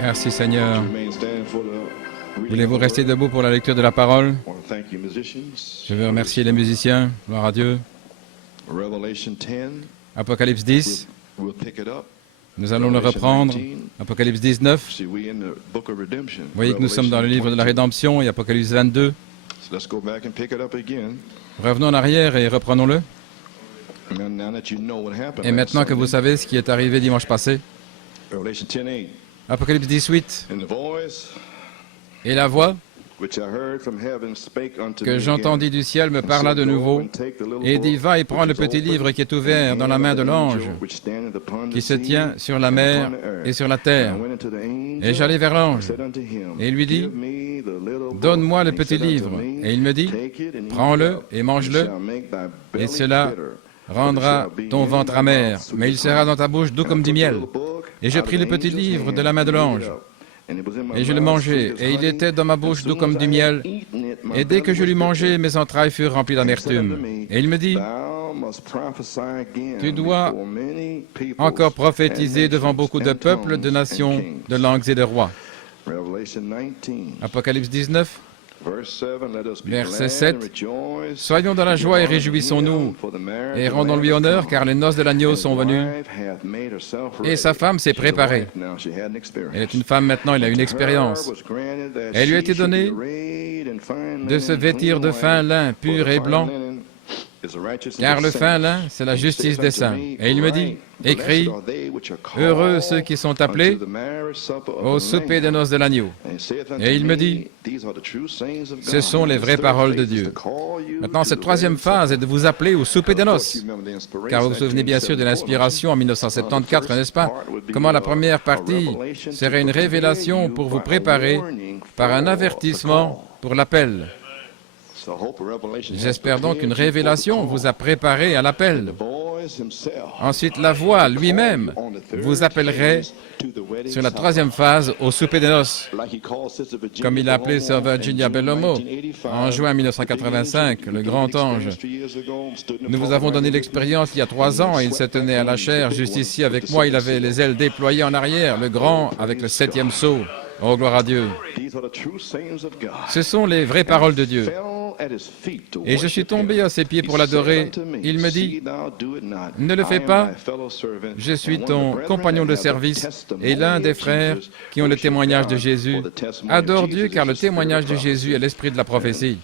Merci Seigneur. Voulez-vous rester debout pour la lecture de la parole? Je veux remercier les musiciens. Gloire à Dieu. Apocalypse 10. Nous allons le reprendre. Apocalypse 19. Vous voyez que nous sommes dans le livre de la rédemption et Apocalypse 22. Revenons en arrière et reprenons-le. Et maintenant que vous savez ce qui est arrivé dimanche passé, Apocalypse 18, et la voix que j'entendis du ciel me parla de nouveau et dit, va et prends le petit livre qui est ouvert dans la main de l'ange qui se tient sur la mer et sur la terre. Et j'allai vers l'ange et il lui dit, donne-moi le petit livre. Et il me dit, prends-le et mange-le et cela rendra ton ventre amer, mais il sera dans ta bouche doux comme du miel. Et je pris le petit livre de la main de l'ange et je le mangeai, et il était dans ma bouche doux comme du miel. Et dès que je l'eus mangé, mes entrailles furent remplies d'amertume. Et il me dit, tu dois encore prophétiser devant beaucoup de peuples, de nations, de langues et de rois. Apocalypse 19, verset 7. Soyons dans la joie et réjouissons-nous, et rendons-lui honneur, car les noces de l'agneau sont venues, et sa femme s'est préparée. Elle est une femme maintenant, elle a une expérience. Elle lui a été donnée de se vêtir de fin lin pur et blanc, car le fin lin, c'est la justice des saints. Et il me dit, écris, heureux ceux qui sont appelés au souper des noces de l'agneau. Et il me dit, ce sont les vraies paroles de Dieu. Maintenant, cette troisième phase est de vous appeler au souper des noces. Car vous vous souvenez bien sûr de l'inspiration en 1974, n'est-ce pas? Comment la première partie serait une révélation pour vous préparer par un avertissement pour l'appel. J'espère donc qu'une révélation vous a préparé à l'appel. Ensuite, la voix lui-même vous appellerait sur la troisième phase au souper des noces, comme il a appelé Sir Virginia Bellomo en juin 1985, le grand ange. Nous vous avons donné l'expérience il y a 3 ans et il se tenait à la chair juste ici avec moi. Il avait les ailes déployées en arrière, le grand avec le 7e sceau. Oh, gloire à Dieu. Ce sont les vraies paroles de Dieu. Et je suis tombé à ses pieds pour l'adorer. Il me dit, ne le fais pas, je suis ton compagnon de service et l'un des frères qui ont le témoignage de Jésus. Adore Dieu car le témoignage de Jésus est l'esprit de la prophétie.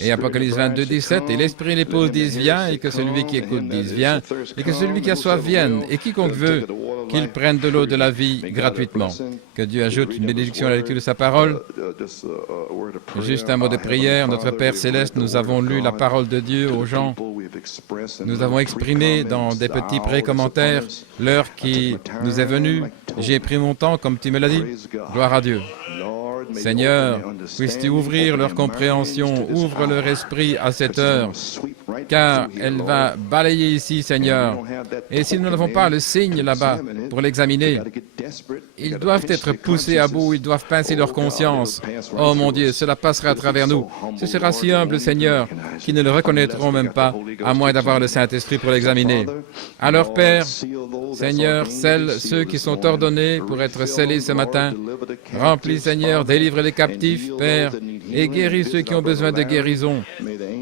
Et Apocalypse 22, 17, et l'esprit et l'épouse disent viens, et que celui qui écoute dise viens, et que celui qui a soif vienne, et quiconque veut qu'il prenne de l'eau de la vie gratuitement. Que Dieu ajoute une bénédiction à la lecture de sa parole. Juste un mot de prière. Notre Père Céleste, nous avons lu la parole de Dieu aux gens. Nous avons exprimé dans des petits pré-commentaires l'heure qui nous est venue. J'ai pris mon temps, comme tu me l'as dit. Gloire à Dieu. Seigneur, puisses-tu ouvrir leur compréhension, ouvre leur esprit à cette heure, car elle va balayer ici, Seigneur. Et si nous n'avons pas le signe là-bas pour l'examiner, ils doivent être poussés à bout, ils doivent pincer leur conscience. Oh mon Dieu, cela passera à travers nous. Ce sera si humble, Seigneur, qu'ils ne le reconnaîtront même pas, à moins d'avoir le Saint-Esprit pour l'examiner. Alors, Père, Seigneur, scelle ceux qui sont ordonnés pour être scellés ce matin. Remplis, Seigneur, délivre les captifs, Père, et guéris ceux qui ont besoin de guérison.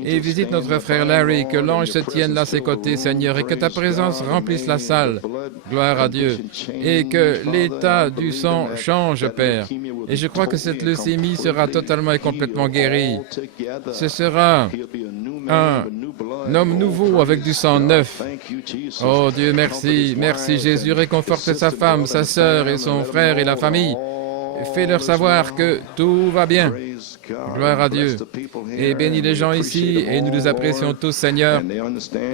Et visite notre frère Larry, que l'ange se tienne là à ses côtés, Seigneur, et que ta présence remplisse la salle. Gloire à Dieu. Et que l'état du sang change, Père. Et je crois que cette leucémie sera totalement et complètement guérie. Ce sera un homme nouveau avec du sang neuf. Oh Dieu, merci. Merci Jésus. Réconforte sa femme, sa sœur et son frère et la famille. Fais-leur savoir que tout va bien. Gloire à Dieu. Et bénis les gens ici, et nous les apprécions tous, Seigneur,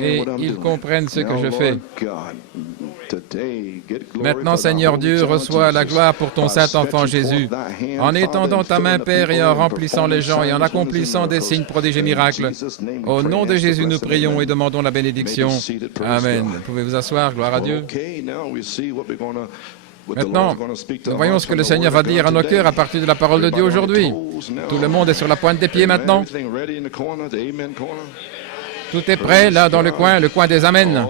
et ils comprennent ce que je fais. Maintenant, Seigneur Dieu, reçois la gloire pour ton Saint-Enfant Jésus, en étendant ta main, Père, et en remplissant les gens, et en accomplissant des signes, prodiges et miracles. Au nom de Jésus, nous prions et demandons la bénédiction. Amen. Vous pouvez vous asseoir, gloire à Dieu. Maintenant, voyons ce que le Seigneur va dire à nos cœurs à partir de la parole de Dieu aujourd'hui. Tout le monde est sur la pointe des pieds maintenant. Tout est prêt, là, dans le coin des Amen.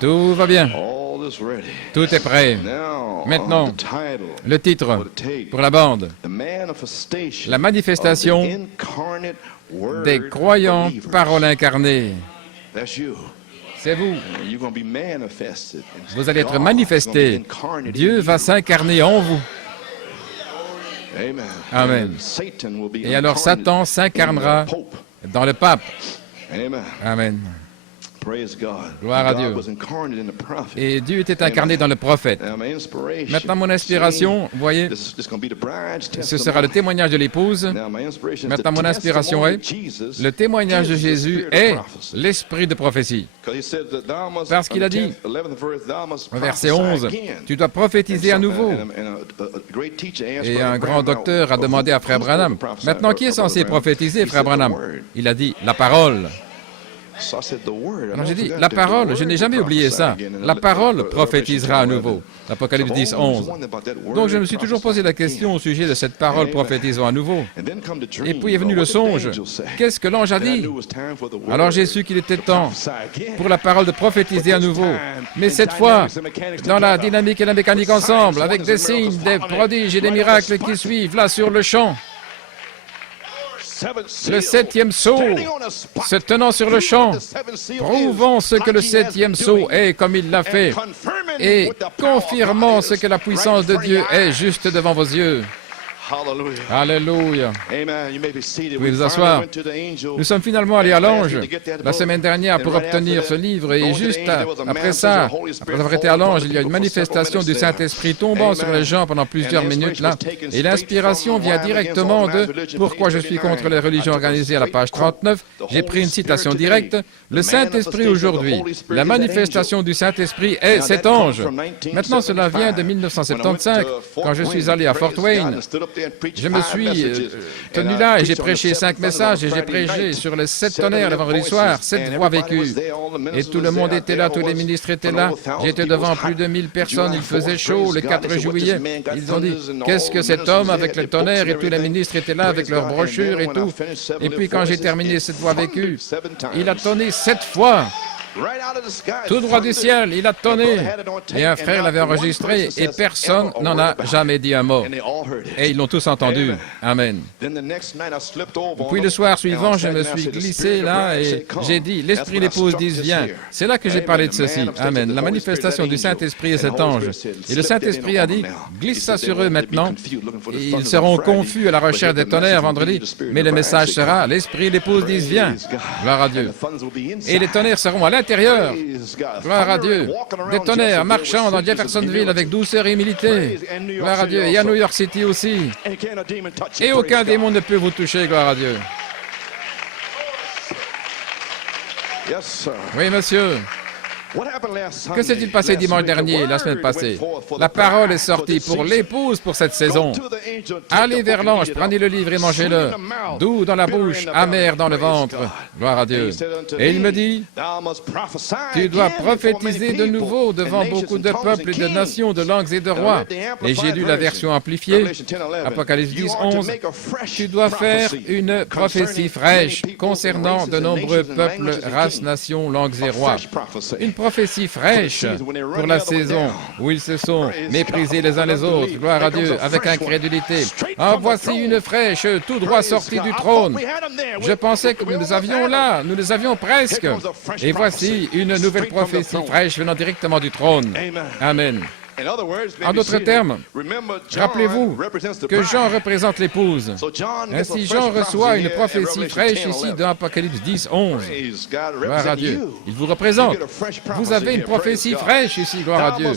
Tout va bien. Tout est prêt. Maintenant, le titre pour la bande. La manifestation des croyants parole incarnée. C'est vous. Vous allez être manifesté. Dieu va s'incarner en vous. Amen. Et alors Satan s'incarnera dans le pape. Amen. Gloire à Dieu. Et Dieu était incarné dans le prophète. Maintenant, mon inspiration, vous voyez, ce sera le témoignage de l'épouse. Maintenant, mon inspiration est, le témoignage de Jésus est l'esprit de prophétie. Parce qu'il a dit, au verset 11, tu dois prophétiser à nouveau. Et un grand docteur a demandé à Frère Branham, maintenant, qui est censé prophétiser, Frère Branham? Il a dit, la parole. Alors j'ai dit, la parole, je n'ai jamais oublié ça. La parole prophétisera à nouveau. L'Apocalypse 10, 11. Donc je me suis toujours posé la question au sujet de cette parole prophétisant à nouveau. Et puis est venu le songe. Qu'est-ce que l'ange a dit? Alors j'ai su qu'il était temps pour la parole de prophétiser à nouveau. Mais cette fois, dans la dynamique et la mécanique ensemble, avec des signes, des prodiges et des miracles qui suivent là sur le champ. Le septième sceau, se tenant sur le champ, prouvant ce que le septième sceau est comme il l'a fait, et confirmant ce que la puissance de Dieu est juste devant vos yeux. Alléluia. Vous pouvez vous asseoir. Nous sommes finalement allés à l'ange la semaine dernière pour obtenir ce livre et juste après ça, après avoir été à l'ange, il y a une manifestation du Saint-Esprit tombant sur les gens pendant plusieurs minutes là. Et l'inspiration vient directement de « Pourquoi je suis contre les religions organisées » à la page 39. J'ai pris une citation directe. Le Saint-Esprit aujourd'hui, la manifestation du Saint-Esprit est cet ange. Maintenant, cela vient de 1975, quand je suis allé à Fort Wayne. Je me suis tenu là et j'ai prêché 5 messages et j'ai prêché sur les 7 tonnerres le vendredi soir, 7 voix vécues. Et tout le monde était là, tous les ministres étaient là. J'étais devant plus de 1000 personnes, il faisait chaud le 4 juillet. Ils ont dit, qu'est-ce que cet homme avec le tonnerre? Et tous les ministres étaient là avec leurs brochures et tout. Et puis quand j'ai terminé 7 voix vécues, il a tonné 7 fois. Tout droit du ciel, il a tonné. Et un frère l'avait enregistré et personne n'en a jamais dit un mot. Et ils l'ont tous entendu. Amen. Puis le soir suivant, je me suis glissé là et j'ai dit, l'Esprit l'épouse disent, viens. C'est là que j'ai parlé de ceci. Amen. La manifestation du Saint-Esprit est cet ange. Et le Saint-Esprit a dit, glisse ça sur eux maintenant. Et ils seront confus à la recherche des tonnerres vendredi. Mais le message sera, l'Esprit l'épouse disent, viens. Gloire à Dieu. Et les tonnerres seront à l'intérieur. Gloire à Dieu. Des tonnerres marchant dans Jeffersonville avec douceur et humilité. Gloire à Dieu. Et à New York City aussi. Et aucun démon ne peut vous toucher. Gloire à Dieu. Oui, monsieur. Que s'est-il passé dimanche dernier, la semaine passée? La parole est sortie pour l'épouse pour cette saison. Allez vers l'ange, prenez le livre et mangez-le. Doux dans la bouche, amer dans le ventre. Gloire à Dieu. Et il me dit, tu dois prophétiser de nouveau devant beaucoup de peuples et de nations, de langues et de rois. Et j'ai lu la version amplifiée, Apocalypse 10, 11. Tu dois faire une prophétie fraîche concernant de nombreux peuples, races, nations, langues et rois. Une prophétie fraîche pour la saison où ils se sont méprisés les uns les autres, gloire à Dieu, avec incrédulité. Ah, voici une fraîche, tout droit sortie du trône. Je pensais que nous les avions là, nous les avions presque. Et voici une nouvelle prophétie fraîche venant directement du trône. Amen. En d'autres termes, rappelez-vous que Jean représente l'épouse. Ainsi, Jean reçoit une prophétie fraîche ici dans Apocalypse 10, 11. Gloire à Dieu. Il vous représente. Vous avez une prophétie fraîche ici, gloire à Dieu.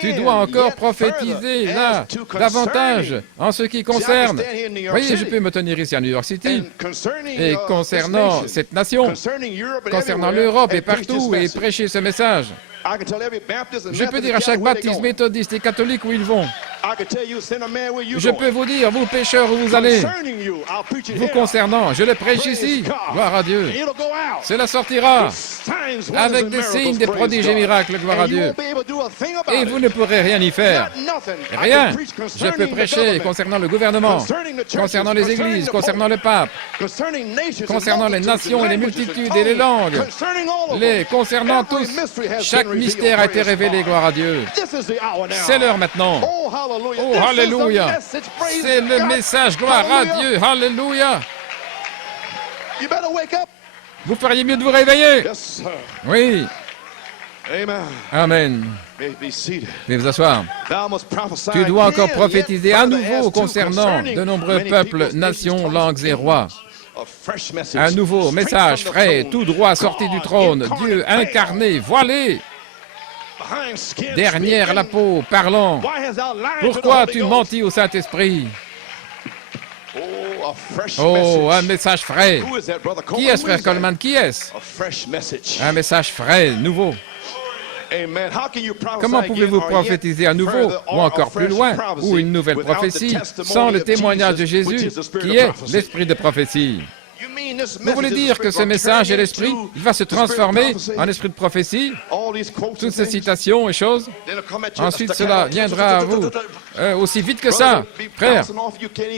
Tu dois encore prophétiser là, davantage, en ce qui concerne. Voyez, je peux me tenir ici à New York City. Et concernant cette nation, concernant l'Europe et partout, et prêcher ce message. Je peux dire à chaque baptiste, méthodiste et catholique où ils vont. Je peux vous dire, vous pécheurs, où vous allez. Vous concernant, je le prêche ici. Gloire à Dieu. Cela sortira avec des signes, des prodiges et miracles. Gloire à Dieu. Et vous ne pourrez rien y faire. Rien. Je peux prêcher concernant le gouvernement, concernant les églises, concernant le pape, concernant les nations et les multitudes et les langues, concernant tous. Chaque mystère a été révélé, gloire à Dieu. C'est l'heure maintenant. Oh, alléluia. C'est le message, gloire à Dieu. Alléluia. Vous feriez mieux de vous réveiller. Oui. Amen. Veuillez vous asseoir. Tu dois encore prophétiser à nouveau concernant de nombreux peuples, nations, langues et rois. Un nouveau message frais, tout droit sorti du trône, Dieu incarné, voilé, derrière la peau, parlant. Pourquoi as-tu menti au Saint-Esprit? Oh, un message frais. Qui est-ce, frère Coleman? Qui est-ce? Un message frais, nouveau. Comment pouvez-vous prophétiser à nouveau, ou encore plus loin, ou une nouvelle prophétie, sans le témoignage de Jésus, qui est l'esprit de prophétie? Vous voulez dire que ce message et l'esprit, il va se transformer en esprit de prophétie? Toutes ces citations et choses? Ensuite, cela viendra à vous aussi vite que ça. Frère,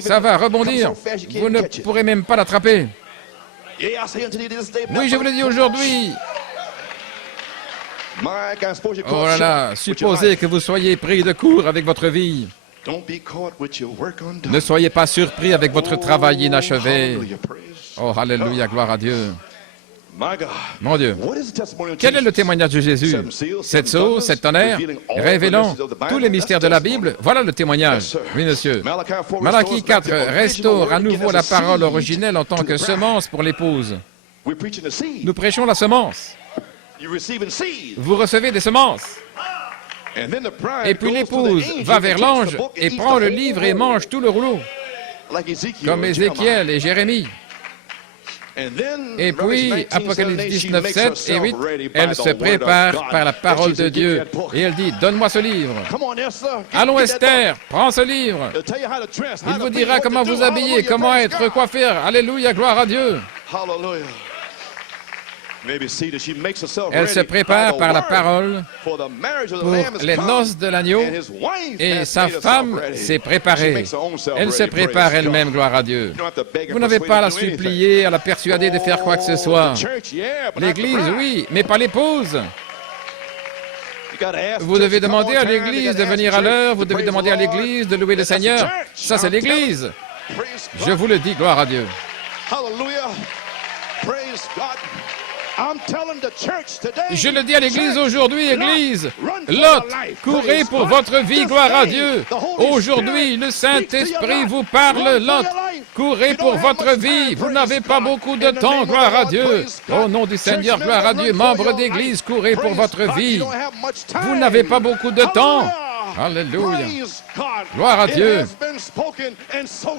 ça va rebondir. Vous ne pourrez même pas l'attraper. Oui, je vous l'ai dit aujourd'hui. Oh là là, supposez que vous soyez pris de court avec votre vie. Ne soyez pas surpris avec votre travail inachevé. Oh, alléluia, gloire à Dieu. Mon Dieu, quel est le témoignage de Jésus? 7 sceaux, 7 tonnerres, révélant tous les mystères de la Bible. Voilà le témoignage. Oui, monsieur. Malachie 4 restaure à nouveau la parole originelle en tant que semence pour l'épouse. Nous prêchons la semence. Vous recevez des semences. Et puis l'épouse va vers l'ange et prend le livre et mange tout le rouleau, comme Ézéchiel et Jérémie. Et puis, Apocalypse 19, 7 et 8, elle se prépare par la parole de Dieu. Et elle dit, donne-moi ce livre. Allons Esther, prends ce livre. Il vous dira comment vous habiller, comment être coiffé. Alléluia, gloire à Dieu. Elle se prépare par la parole pour les noces de l'agneau et sa femme s'est préparée. Elle se prépare elle-même, gloire à Dieu. Vous n'avez pas à la supplier, à la persuader de faire quoi que ce soit. L'Église, oui, mais pas l'épouse. Vous devez demander à l'Église de venir à l'heure, vous devez demander à l'Église de louer le Seigneur. Ça, c'est l'Église. Je vous le dis, gloire à Dieu. Je le dis à l'Église aujourd'hui, Église. Lot, courez pour votre vie, gloire à Dieu. Aujourd'hui, le Saint-Esprit vous parle, Lot. Courez pour votre vie. Vous n'avez pas beaucoup de temps, gloire à Dieu. Au nom du Seigneur, gloire à Dieu. Membres d'Église, courez pour votre vie. Vous n'avez pas beaucoup de temps. Alléluia. Gloire à Dieu.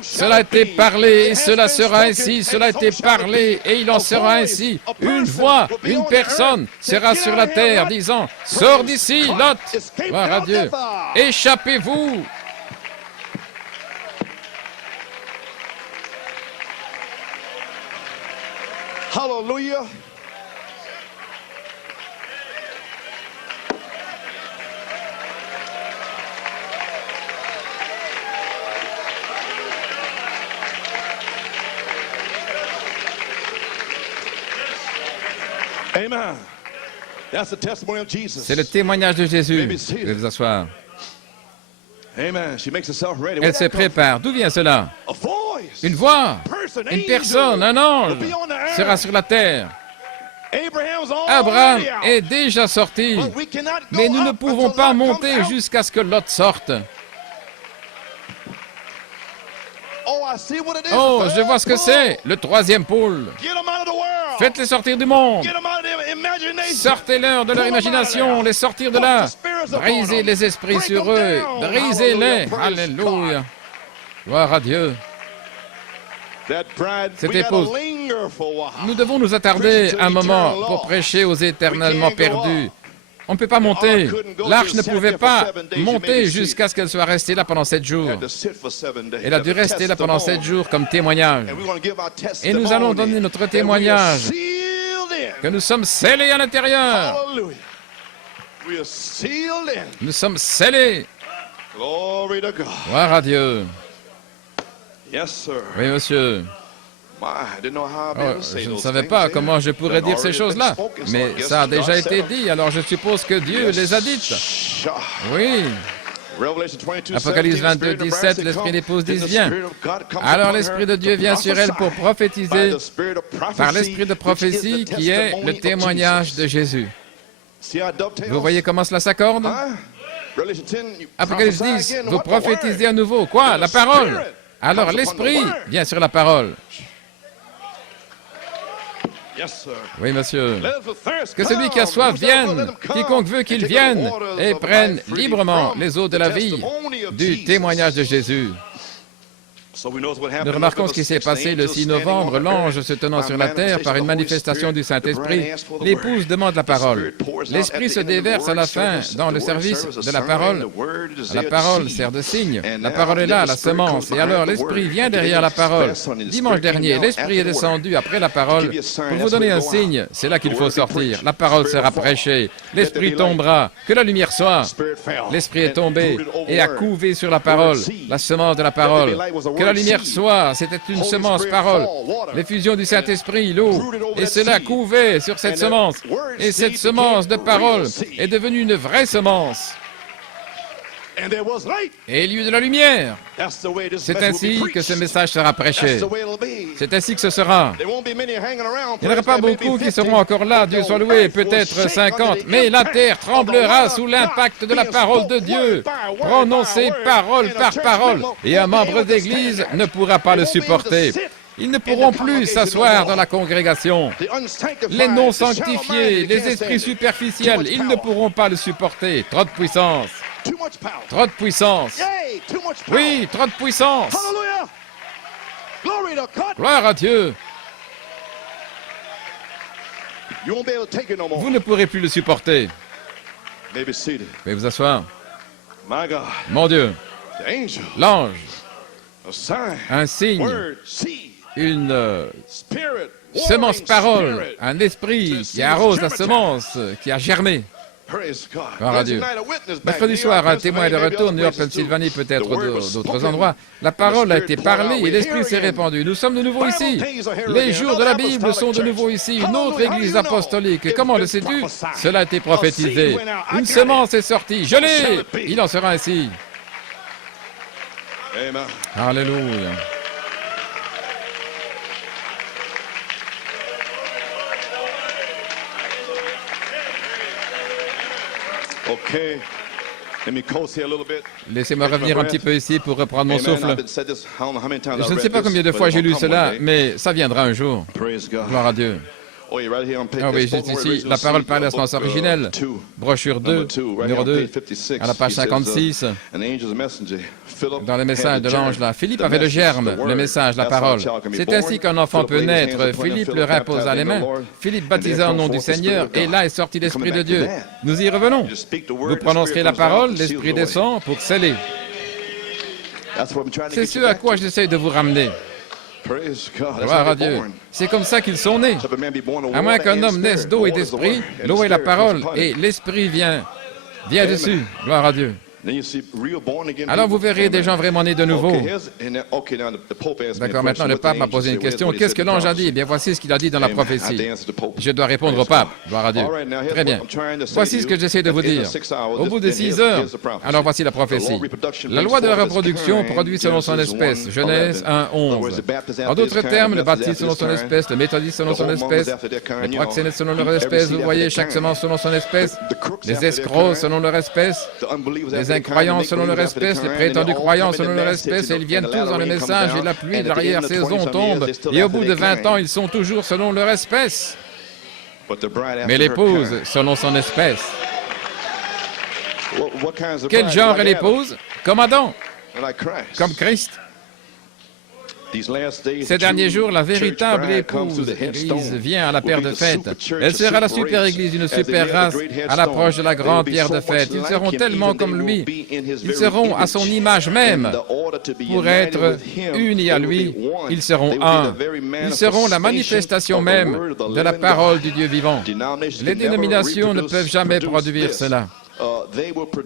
Cela a été parlé et cela sera ainsi. Cela a été parlé et il en sera ainsi. Une voix, une personne sera sur la terre disant, sors d'ici, Lot. Gloire à Dieu. Échappez-vous. Hallelujah. Amen. That's the testimony of Jesus. C'est le témoignage de Jésus. Vous pouvez vous asseoir. Amen. She makes herself ready. Elle se prépare. D'où vient cela? Une voix, une personne, un ange sera sur la terre. Abraham est déjà sorti, mais nous ne pouvons pas monter jusqu'à ce que Lot sorte. Oh, je vois ce que c'est, le troisième pôle. Faites-les sortir du monde. Sortez-leur de leur imagination, les sortir de là. Brisez les esprits sur eux, brisez-les. Alléluia. Gloire à Dieu. Cette épouse, nous devons nous attarder un moment pour prêcher aux éternellement perdus. On ne peut pas monter. L'arche ne pouvait pas monter jusqu'à ce qu'elle soit restée là pendant 7 jours. Elle a dû rester là pendant 7 jours comme témoignage. Et nous allons donner notre témoignage que nous sommes scellés à l'intérieur. We are sealed in. Nous sommes scellés. Glory to God. Gloire à Dieu. Yes, sir. Oui, monsieur. My, I didn't know how I'd be Oh, able to say je ne those savais things, pas amen. comment je pourrais They'd dire ces already been choses-là. spoken, so Mais I guess ça a God déjà said été them. dit, alors je suppose que Dieu Yes, les a dites. sir. Oui. Revelation 22, Apocalypse 17, 22, the Spirit of 17, Brad l'Esprit said, d'épouse "Come." dit, Then the viens. Spirit of God comes Alors upon l'Esprit her de Dieu to vient sur elle pour prophesy prophétiser by the Spirit of par prophecy, l'Esprit de which is prophétie the qui est testimony le of témoignage Jesus. de Jésus. See how it dovetails? Vous voyez comment cela s'accorde? Huh? Revelation 10, you Apocalypse prophesy 10, again. vous What? The prophétisez word. à nouveau. Quoi? And La the parole. Spirit Alors comes upon the l'Esprit word. vient sur la parole. Yes, sir. Oui, monsieur. Let the thirst Que celui qui a come. soif Whosoever will, let vienne. him come Quiconque veut and qu'il take the vienne waters et of prenne life freely librement from les eaux de the la vie testimony of du Jesus. témoignage de Jésus. So we know what Nous happened remarquons on ce qui November s'est passé 6th, le angels 6 standing novembre, on the l'ange earth se tenant by sur la terre par une manifestation manifestation of the du Holy Saint-Esprit. Spirit. The bride asked for the L'épouse word. demande la The parole. Spirit pours out L'Esprit at se the end of the déverse à la word fin service. dans The le word service serves as a de la sign. parole. The word is La there to parole see. sert de signe. And La now parole est là, the la Spirit semence. comes Et alors behind the l'Esprit word. vient At the derrière la beginning, parole. last Sunday, the Dimanche Spirit came dernier, down l'Esprit after est the word. descendu après la To parole give you a sign, pour vous that's donner where un you go out. signe. C'est là qu'il The faut word be sortir. preached. La parole Spirit sera will fall. prêchée. Let there L'Esprit be light. tombera. Que la lumière soit. Spirit fell. L'Esprit est And tombé brooded over et a word. couvé sur la The word parole, seed. la semence de la Let there be parole. light was a Que la word lumière seed. soit, c'était une Holy semence Spirit parole. fall, water. L'effusion du And Saint-Esprit, l'eau. brooded over Et that cela seed. couvait sur cette And that semence. word Et cette seed semence de became a real parole seed. est devenue une vraie semence. And there was light. Et il y eut de la lumière. That's the way this C'est message will ainsi be que ce preached. message sera prêché. That's the way it'll be. C'est ainsi que ce sera. There won't be many hanging around. Il n'y en aura pas Praise God, beaucoup maybe qui 50, seront encore là, but Dieu the soit loué, earth will peut-être shake 50, under the mais la impact terre of the tremblera word sous of l'impact God de la being parole de spoke Dieu, word by word prononcée by word, parole and a par church parole, member et un won't be membre able to d'église stand ne pourra pas They le won't be able to supporter. sit Ils ne in pourront the plus congregation no s'asseoir more. dans la congrégation. The unsanctified, Les non the shallow-minded, sanctifiés, they les can't esprits stand it. superficiels, Too much ils ne power. pourront pas le supporter. Trop de puissance. Too much power. Trop de puissance. Yay, too much power. Oui, trop de puissance. Hallelujah. Glory to God. Gloire à Dieu. You won't be able to take it no more. Vous ne pourrez plus le supporter. Maybe seated. Veuillez vous asseoir. My God. Mon Dieu, The angel. l'ange, A sign. un signe, Word. Seed. une Spirit. semence Watering parole, spirit. un esprit qui arrose la semence qui a germé. Praise God. Gloire à Dieu. Wednesday night, a witness back Mercredi in New soir, York, un témoin de Pennsylvania, retour, maybe New York, other places Pennsylvanie, too. peut-être The word was d'autres spoken, endroits. La and the parole a Spirit été poured parlée out. et l'Esprit We're s'est here again. répandu. Nous sommes de nouveau Bible ici. days are here Les again. jours de la Bible Apostolic sont de church. nouveau ici. Une autre Hallelujah. How église do you know? apostolique. It's Comment le been sais-tu? prophesied. Cela a été A prophétisé. seed went out. I Une got semence est sortie. Je Shall l'ai. it be? Il en sera ainsi. Amen. Alléluia. Okay. Let me coast here a little bit. Laissez-moi revenir un petit peu ici pour reprendre mon Amen. souffle. I've been said this, I don't know how many times I've Je ne sais read pas this, combien de but fois it's j'ai lu gonna come one cela, day. mais ça viendra un jour. Praise God. Gloire à Dieu. Oh, yeah, right here on page, Ah oui, the juste spoken word ici, original la parole seed, par la semence book, originelle, 2, brochure 2, number 2, right here numéro on 2, page 56. à la page He says, 56. an angel's messenger, Philip Dans le had message the de l'ange, germ, là, Philippe the avait le message, germe, the le word. message, la That's how a parole. child can be C'est born. ainsi qu'un enfant Philip peut laid his hands naître. upon him, Philippe Philip le repose baptized dans les in the mains. Lord, Philippe and baptisa there au come nom du forth the Spirit Seigneur, of et God. là est sorti We're coming l'Esprit de back to Dieu. that. Nous y revenons. You just speak the word, Vous the prononcerez Spirit la comes down parole, and seals l'Esprit it away. descend pour sceller. That's what I'm trying to C'est get ce you à back quoi to. j'essaie de vous ramener. Praise God. That's Gloire how à they're Dieu. born. C'est comme ça qu'ils sont nés. Except a man be born of À moins water qu'un and homme naisse spirit. d'eau et Water is the d'esprit, word, and l'eau the est la Spirit comes parole, upon et it. l'Esprit vient Amen. dessus. Gloire à Dieu. Then you see real born again Alors vous people. verrez des Amen. gens vraiment nés de nouveau. Okay, now the Pope asked me a D'accord, maintenant question. le What pape did m'a the posé angel une say? question. What Qu'est-ce que he said in l'ange a prophecy? dit? Eh bien, voici ce qu'il a dit dans la Amen. prophétie. I danced to the Pope. Je dois répondre au Praise pape. God. Gloire à Dieu. All right, now here's Très what bien. I'm trying to say Voici to ce que you. j'essaie de vous At the end dire. of 6 hours, Au bout de then 6 here's heures, the prophecy. alors voici la The law prophétie. of reproduction La brings loi de la forth its reproduction kind. produit selon son Genesis espèce. 1, Genèse 11. 1, In other words, 11. the Baptist En after d'autres his kind, termes, the le Methodist baptiste after selon his son kind, espèce, le méthodiste selon the son whoremongers espèce, after their kind, les you know. proxénètes selon leur Every espèce, seed vous after voyez, their chaque kind. semence selon son espèce, The crooks les after their escrocs kind. selon leur espèce, The unbelievers les after their kind, the incroyants selon leur make-believers after their espèce, les kind, prétendus and they all croyants come in selon the leur message, espèce, et you ils know, viennent and the tous latter dans le rain comes message, et down, la pluie and de at the end of the l'arrière-saison 20-some tombe, years, they're still et au after bout de their 20 ans, kind. ils sont toujours selon leur espèce. But the bride after Mais her l'épouse kind. selon son espèce. What kinds of Quel brides? genre Like est l'épouse? Comme Adam, Adam, like Christ. comme Christ. Ces derniers jours, la véritable épouse Église vient à la paire de fête. Elle sera la super Église, une super race à l'approche de la grande pierre de fête. Ils seront tellement comme lui. Ils seront à son image même. Pour être unis à lui, ils seront un. Ils seront la manifestation même de la parole du Dieu vivant. Les dénominations ne peuvent jamais produire cela.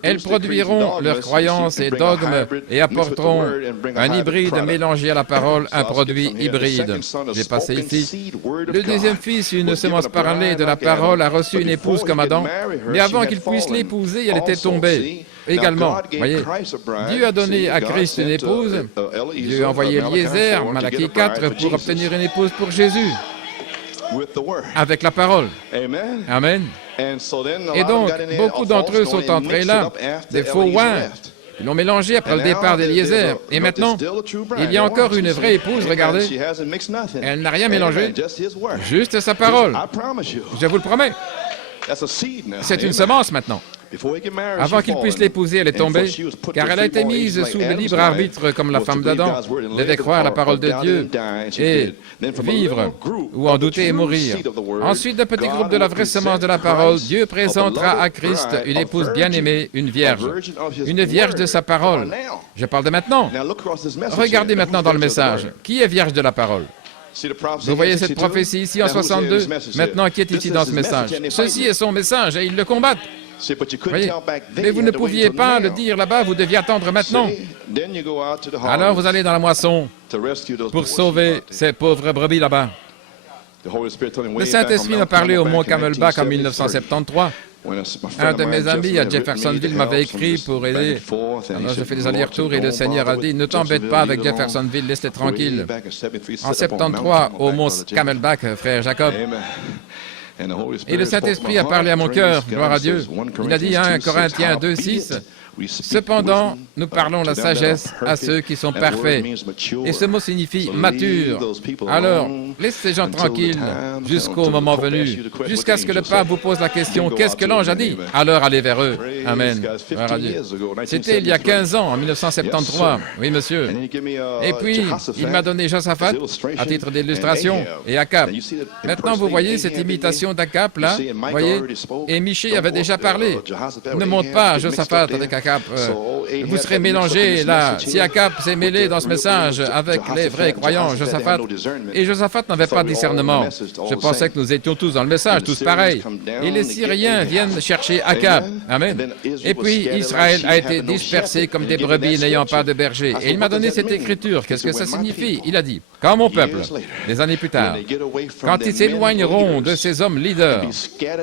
Elles produiront leurs croyances et dogmes et apporteront un hybride mélangé à la parole, un produit hybride. J'ai passé ici. Le deuxième fils, une semence parlée de la parole, a reçu une épouse comme Adam, mais avant qu'il puisse l'épouser, elle était tombée. Également, voyez, Dieu a donné à Christ une épouse. Dieu a envoyé Eliezer, Malachie 4, pour obtenir une épouse pour Jésus, avec la parole. Amen. Et donc, beaucoup d'entre eux sont entrés là, des faux oins. Ils l'ont mélangé après le départ d'Eliezer. Et maintenant, il y a encore une vraie épouse, regardez. Elle n'a rien mélangé, juste sa parole. Je vous le promets. C'est une semence maintenant. Avant qu'il puisse l'épouser, elle est tombée, car elle a été mise sous le libre arbitre comme la femme d'Adam, devait croire la parole de Dieu et vivre, ou en douter et mourir. Ensuite, le petit groupe de la vraie semence de la parole, Dieu présentera à Christ une épouse bien-aimée, une vierge de sa parole. Je parle de maintenant. Regardez maintenant dans le message. Qui est vierge de la parole? Vous voyez cette prophétie ici en 62? Maintenant, qui est ici dans ce message? Ceci est son message et ils le combattent. Voyez, mais vous ne pouviez pas le dire là-bas, vous deviez attendre maintenant. Alors vous allez dans la moisson pour sauver ces pauvres brebis là-bas. Le Saint-Esprit m'a parlé au mont Camelback en 1973. Un de mes amis à Jeffersonville m'avait écrit pour aider. Alors je fais des allers-retours et le Seigneur a dit, ne t'embête pas avec Jeffersonville, laisse-les tranquilles. En 73, au mont Camelback, frère Jacob. Et le Saint-Esprit a parlé à mon cœur, gloire à Dieu. Il a dit, 1 Corinthiens 2, 6, « Cependant, nous parlons la sagesse à ceux qui sont parfaits. » Et ce mot signifie « mature ». Alors, laissez ces gens tranquilles jusqu'au moment venu, jusqu'à ce que le pape vous pose la question, « Qu'est-ce que l'ange a dit ?» Alors, allez vers eux. Amen. Gloire à Dieu. C'était il y a 15 ans, en 1973. Oui, monsieur. Et puis, il m'a donné Josaphat, à titre d'illustration, et Akab. Maintenant, vous voyez cette imitation d'Akab, là, voyez, et Michée avait déjà parlé. Ne monte pas Josaphat avec Akab. Vous serez mélangés là. Si Akab s'est mêlé dans ce message avec les vrais croyants, Josaphat, et Josaphat n'avait pas de discernement. Je pensais que nous étions tous dans le message, tous pareils. Et les Syriens viennent chercher Akab. Amen. Et puis Israël a été dispersé comme des brebis n'ayant pas de berger. Et il m'a donné cette écriture. Qu'est-ce que ça signifie? Il a dit, quand mon peuple, des années plus tard, quand ils s'éloigneront de ces hommes leaders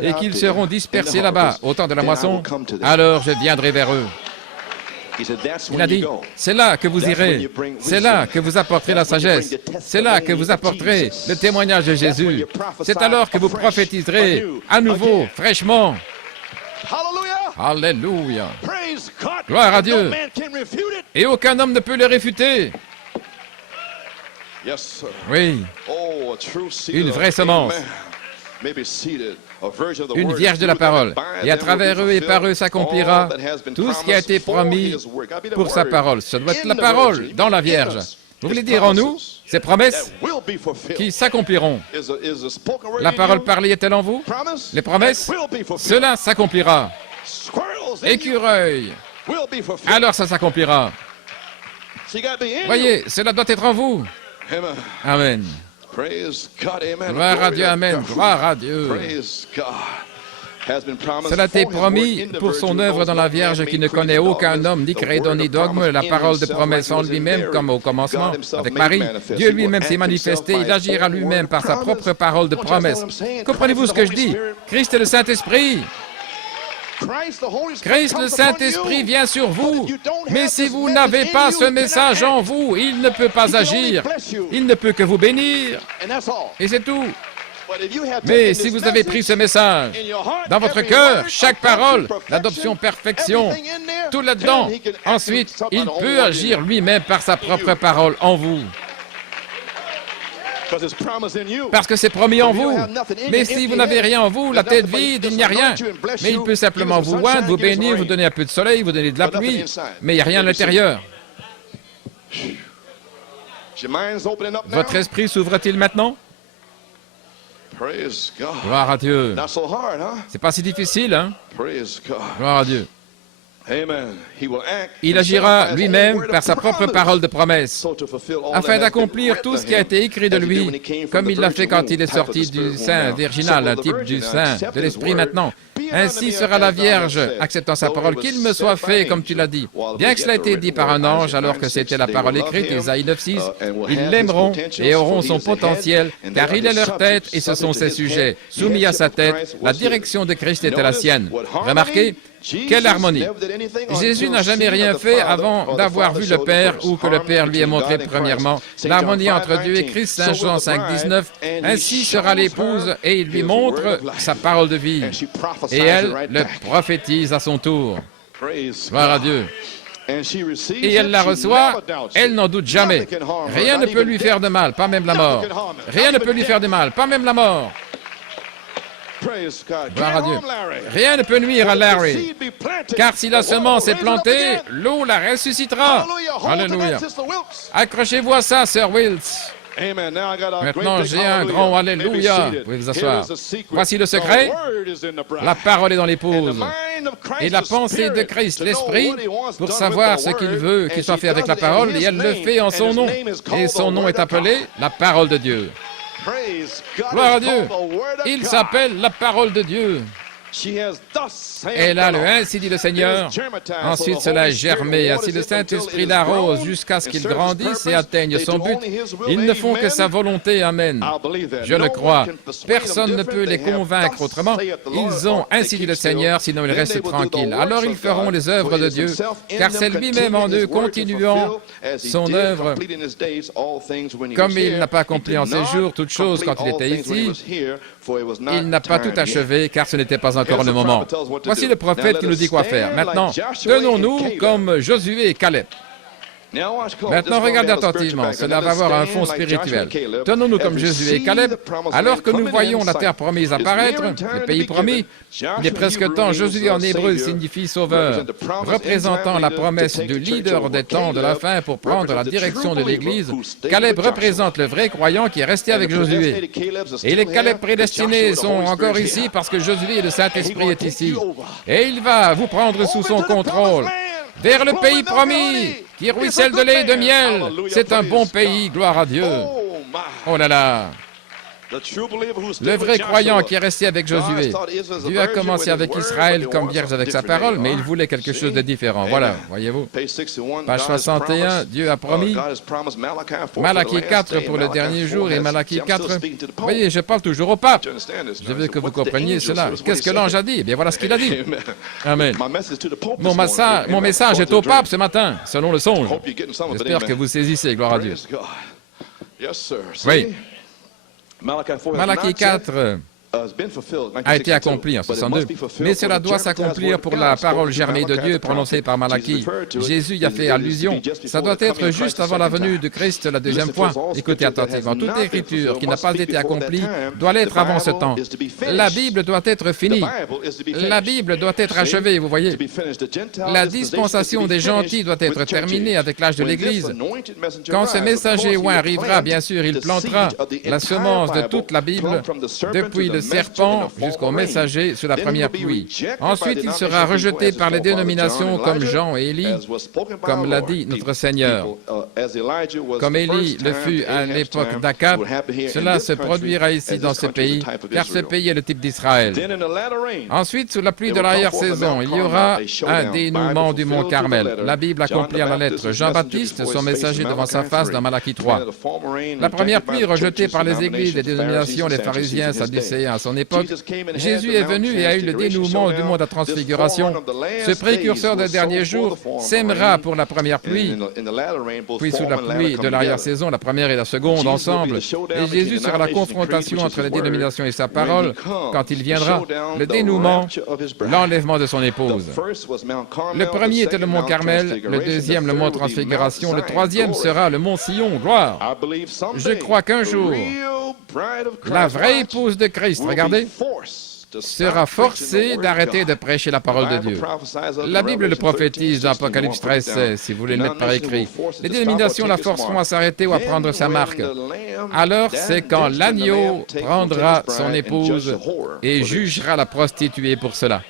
et qu'ils seront dispersés là-bas au temps de la moisson, alors je viendrai vers eux. Il a dit, c'est là que vous irez, c'est là que vous apporterez la sagesse, c'est là que vous apporterez le témoignage de Jésus. C'est alors que vous prophétiserez à nouveau, fraîchement. Alléluia. Gloire à Dieu. Et aucun homme ne peut le réfuter. Oui, une vraie semence. Une vierge de la parole. Et à travers eux et par eux s'accomplira tout ce qui a été promis pour sa parole. Ce doit être la parole dans la vierge. Vous voulez dire en nous, ces promesses qui s'accompliront. La parole parlée est-elle en vous? Les promesses, cela s'accomplira. Écureuil, alors ça s'accomplira. Voyez, cela doit être en vous. Amen. Gloire à Dieu, amen. Gloire à Dieu. Cela a été promis pour son œuvre dans la Vierge qui ne connaît aucun homme, ni credo, ni dogme, la parole de promesse en lui-même, comme au commencement avec Marie. Dieu lui-même s'est manifesté, il agira lui-même par sa propre parole de promesse. Comprenez-vous ce que je dis? Christ est le Saint-Esprit. Christ, le Saint-Esprit, vient sur vous. Mais si vous n'avez pas ce message en vous, il ne peut pas agir. Il ne peut que vous bénir. Et c'est tout. Mais si vous avez pris ce message dans votre cœur, chaque parole, l'adoption, perfection, tout là-dedans, ensuite, il peut agir lui-même par sa propre parole en vous. Parce que c'est promis en vous. Mais si vous n'avez rien en vous, la tête vide, il n'y a rien. Mais il peut simplement vous oindre, vous bénir, vous donner un peu de soleil, vous donner de la pluie. Mais il n'y a rien à l'intérieur. Votre esprit s'ouvre-t-il maintenant? Praise God. Gloire à Dieu. Not so hard, huh? C'est pas si difficile, hein? Praise God. Gloire à Dieu. Amen. He will act Il agira lui-même par sa propre parole de promesse, afin d'accomplir tout ce qui a été écrit de lui, comme il l'a fait quand il est sorti du sein virginal, un type du sein de l'Esprit maintenant. Ainsi sera la Vierge, acceptant sa parole, qu'il me soit fait, comme tu l'as dit. Bien que cela ait été dit par un ange, alors que c'était la parole écrite, Ésaïe 9:6, ils l'aimeront et auront son potentiel, car il est leur tête et ce sont ses sujets. Soumis à sa tête, la direction de Christ était la sienne. Remarquez, quelle harmonie! Jésus n'a jamais rien fait avant d'avoir vu le Père ou que le Père lui ait montré premièrement l'harmonie entre Dieu et Christ, Saint Jean 5:19. Ainsi sera l'épouse et il lui montre sa parole de vie. Et elle le prophétise à son tour. Gloire à Dieu. Et elle la reçoit, elle n'en doute jamais. Rien ne peut lui faire de mal, pas même la mort. Rien ne peut lui faire de mal, pas même la mort. Gloire à Dieu. Rien ne peut nuire à Larry, car si la semence est plantée, l'eau la ressuscitera. Alléluia. Accrochez-vous à ça, Sir Wills. Maintenant, j'ai un grand Alléluia. Vous pouvez vous asseoir. Voici le secret. La parole est dans l'épouse. Et la pensée de Christ, l'Esprit, pour savoir ce qu'il veut qu'il soit fait avec la parole, et elle le fait en son nom. Et son nom est appelé la parole de Dieu. Gloire à Dieu. Il s'appelle la parole de Dieu. Elle a le ainsi dit le Seigneur. Ensuite, cela a germé. Ainsi, le Saint-Esprit l'arrose jusqu'à ce qu'il grandisse et atteigne son but. Ils ne font que sa volonté. Amen. Je le crois. Personne ne peut les convaincre autrement. Ils ont ainsi dit le Seigneur, sinon ils restent tranquilles. Alors ils feront les œuvres de Dieu, car c'est lui-même en eux, continuant son œuvre. Comme il n'a pas accompli en ses jours toutes choses quand il était ici, il n'a pas tout achevé, car ce n'était pas encore le moment. Voici le prophète qui nous dit quoi faire. Maintenant, tenons-nous comme Josué et Caleb. Maintenant, regardez attentivement, cela va avoir un fond spirituel. Tenons-nous comme Josué et Caleb, alors que nous voyons la terre promise apparaître, le pays promis. Il est presque temps. Josué en hébreu signifie sauveur, représentant la promesse du leader des temps de la fin pour prendre la direction de l'Église. Caleb représente le vrai croyant qui est resté avec Josué. Et les Caleb prédestinés sont encore ici parce que Josué, le Saint-Esprit, est ici. Et il va vous prendre sous son contrôle. Vers le pays promis, qui ruisselle de lait et de miel. C'est un bon pays, gloire à Dieu. Oh là là. Le vrai croyant qui est resté avec Josué. Dieu a commencé avec Israël comme vierge avec sa parole, mais il voulait quelque chose de différent. Voilà, voyez-vous. Page 61, Dieu a promis Malachie 4 pour le dernier jour et Malachie 4. Voyez, je parle toujours au pape. Je veux que vous compreniez cela. Qu'est-ce que l'ange a dit? Eh bien, voilà ce qu'il a dit. Amen. Mon message est au pape ce matin, selon le songe. J'espère que vous saisissez, gloire à Dieu. Oui. Malachie 4 a été accompli en 62, mais cela doit s'accomplir pour la parole germée de Dieu prononcée par Malachie. Jésus y a fait allusion. Ça doit être juste avant la venue de Christ la deuxième fois. Écoutez attentivement, toute écriture qui n'a pas été accomplie doit l'être avant ce temps. La Bible doit être finie. La Bible doit être achevée, vous voyez. La dispensation des gentils doit être terminée avec l'âge de l'Église. Quand ce messager oint arrivera, bien sûr, il plantera la semence de toute la Bible, depuis le serpent jusqu'au messager sous la première pluie. Ensuite, il sera rejeté par les dénominations comme Jean et Élie, comme l'a dit notre Seigneur. Comme Élie le fut à l'époque d'Akab, cela se produira ici dans ce pays, car ce pays est le type d'Israël. Ensuite, sous la pluie de l'arrière-saison, il y aura un dénouement du mont Carmel. La Bible accomplie à la lettre Jean-Baptiste, son messager devant sa face dans Malachie 3. La première pluie rejetée par les églises, les dénominations, les pharisiens, sadducéens, à son époque, Jésus est venu et a eu le dénouement du monde à transfiguration. Ce précurseur des derniers jours sèmera pour la première pluie, puis sous la pluie de l'arrière-saison, la première et la seconde ensemble. Et Jésus sera la confrontation entre les dénominations et sa parole quand il viendra, le dénouement, l'enlèvement de son épouse. Le premier était le mont Carmel, le deuxième le mont Transfiguration, le troisième sera le mont Sion, gloire. Je crois qu'un jour, la vraie épouse de Christ, regardez, sera forcé d'arrêter de prêcher la parole de Dieu. La Bible le prophétise dans Apocalypse 13:16, si vous voulez le mettre par écrit. Les dénominations la forceront à s'arrêter ou à prendre sa marque. Alors c'est quand l'agneau prendra son épouse et jugera la prostituée pour cela.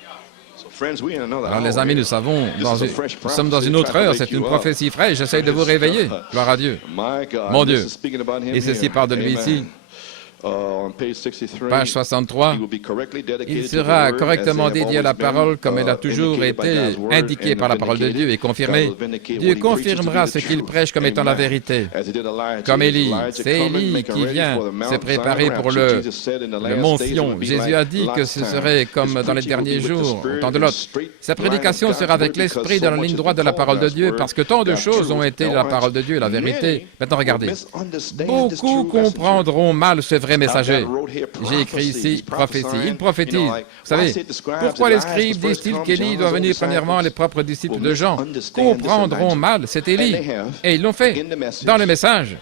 Alors les amis, nous sommes dans une autre heure, c'est une prophétie fraîche, j'essaie de vous réveiller. Gloire à Dieu. Mon Dieu. Et ceci part de lui ici. Page 63, il sera correctement dédié à la parole comme elle a toujours été indiquée par la parole de Dieu et confirmée. Dieu confirmera ce qu'il prêche comme étant la vérité. Comme Élie, c'est Élie qui vient se préparer pour le mont Sion. Jésus a dit que ce serait comme dans les derniers jours, au temps de Lot. Sa prédication sera avec l'esprit dans la ligne droite de la parole de Dieu parce que tant de choses ont été la parole de Dieu, la vérité. Maintenant regardez, beaucoup comprendront mal ce vrai messager. J'ai écrit ici prophétie. Il prophétise. Vous savez, pourquoi les scribes disent-ils qu'Élie doit venir premièrement les propres disciples de Jean? Comprendront mal, c'est Élie. Et ils l'ont fait dans le message.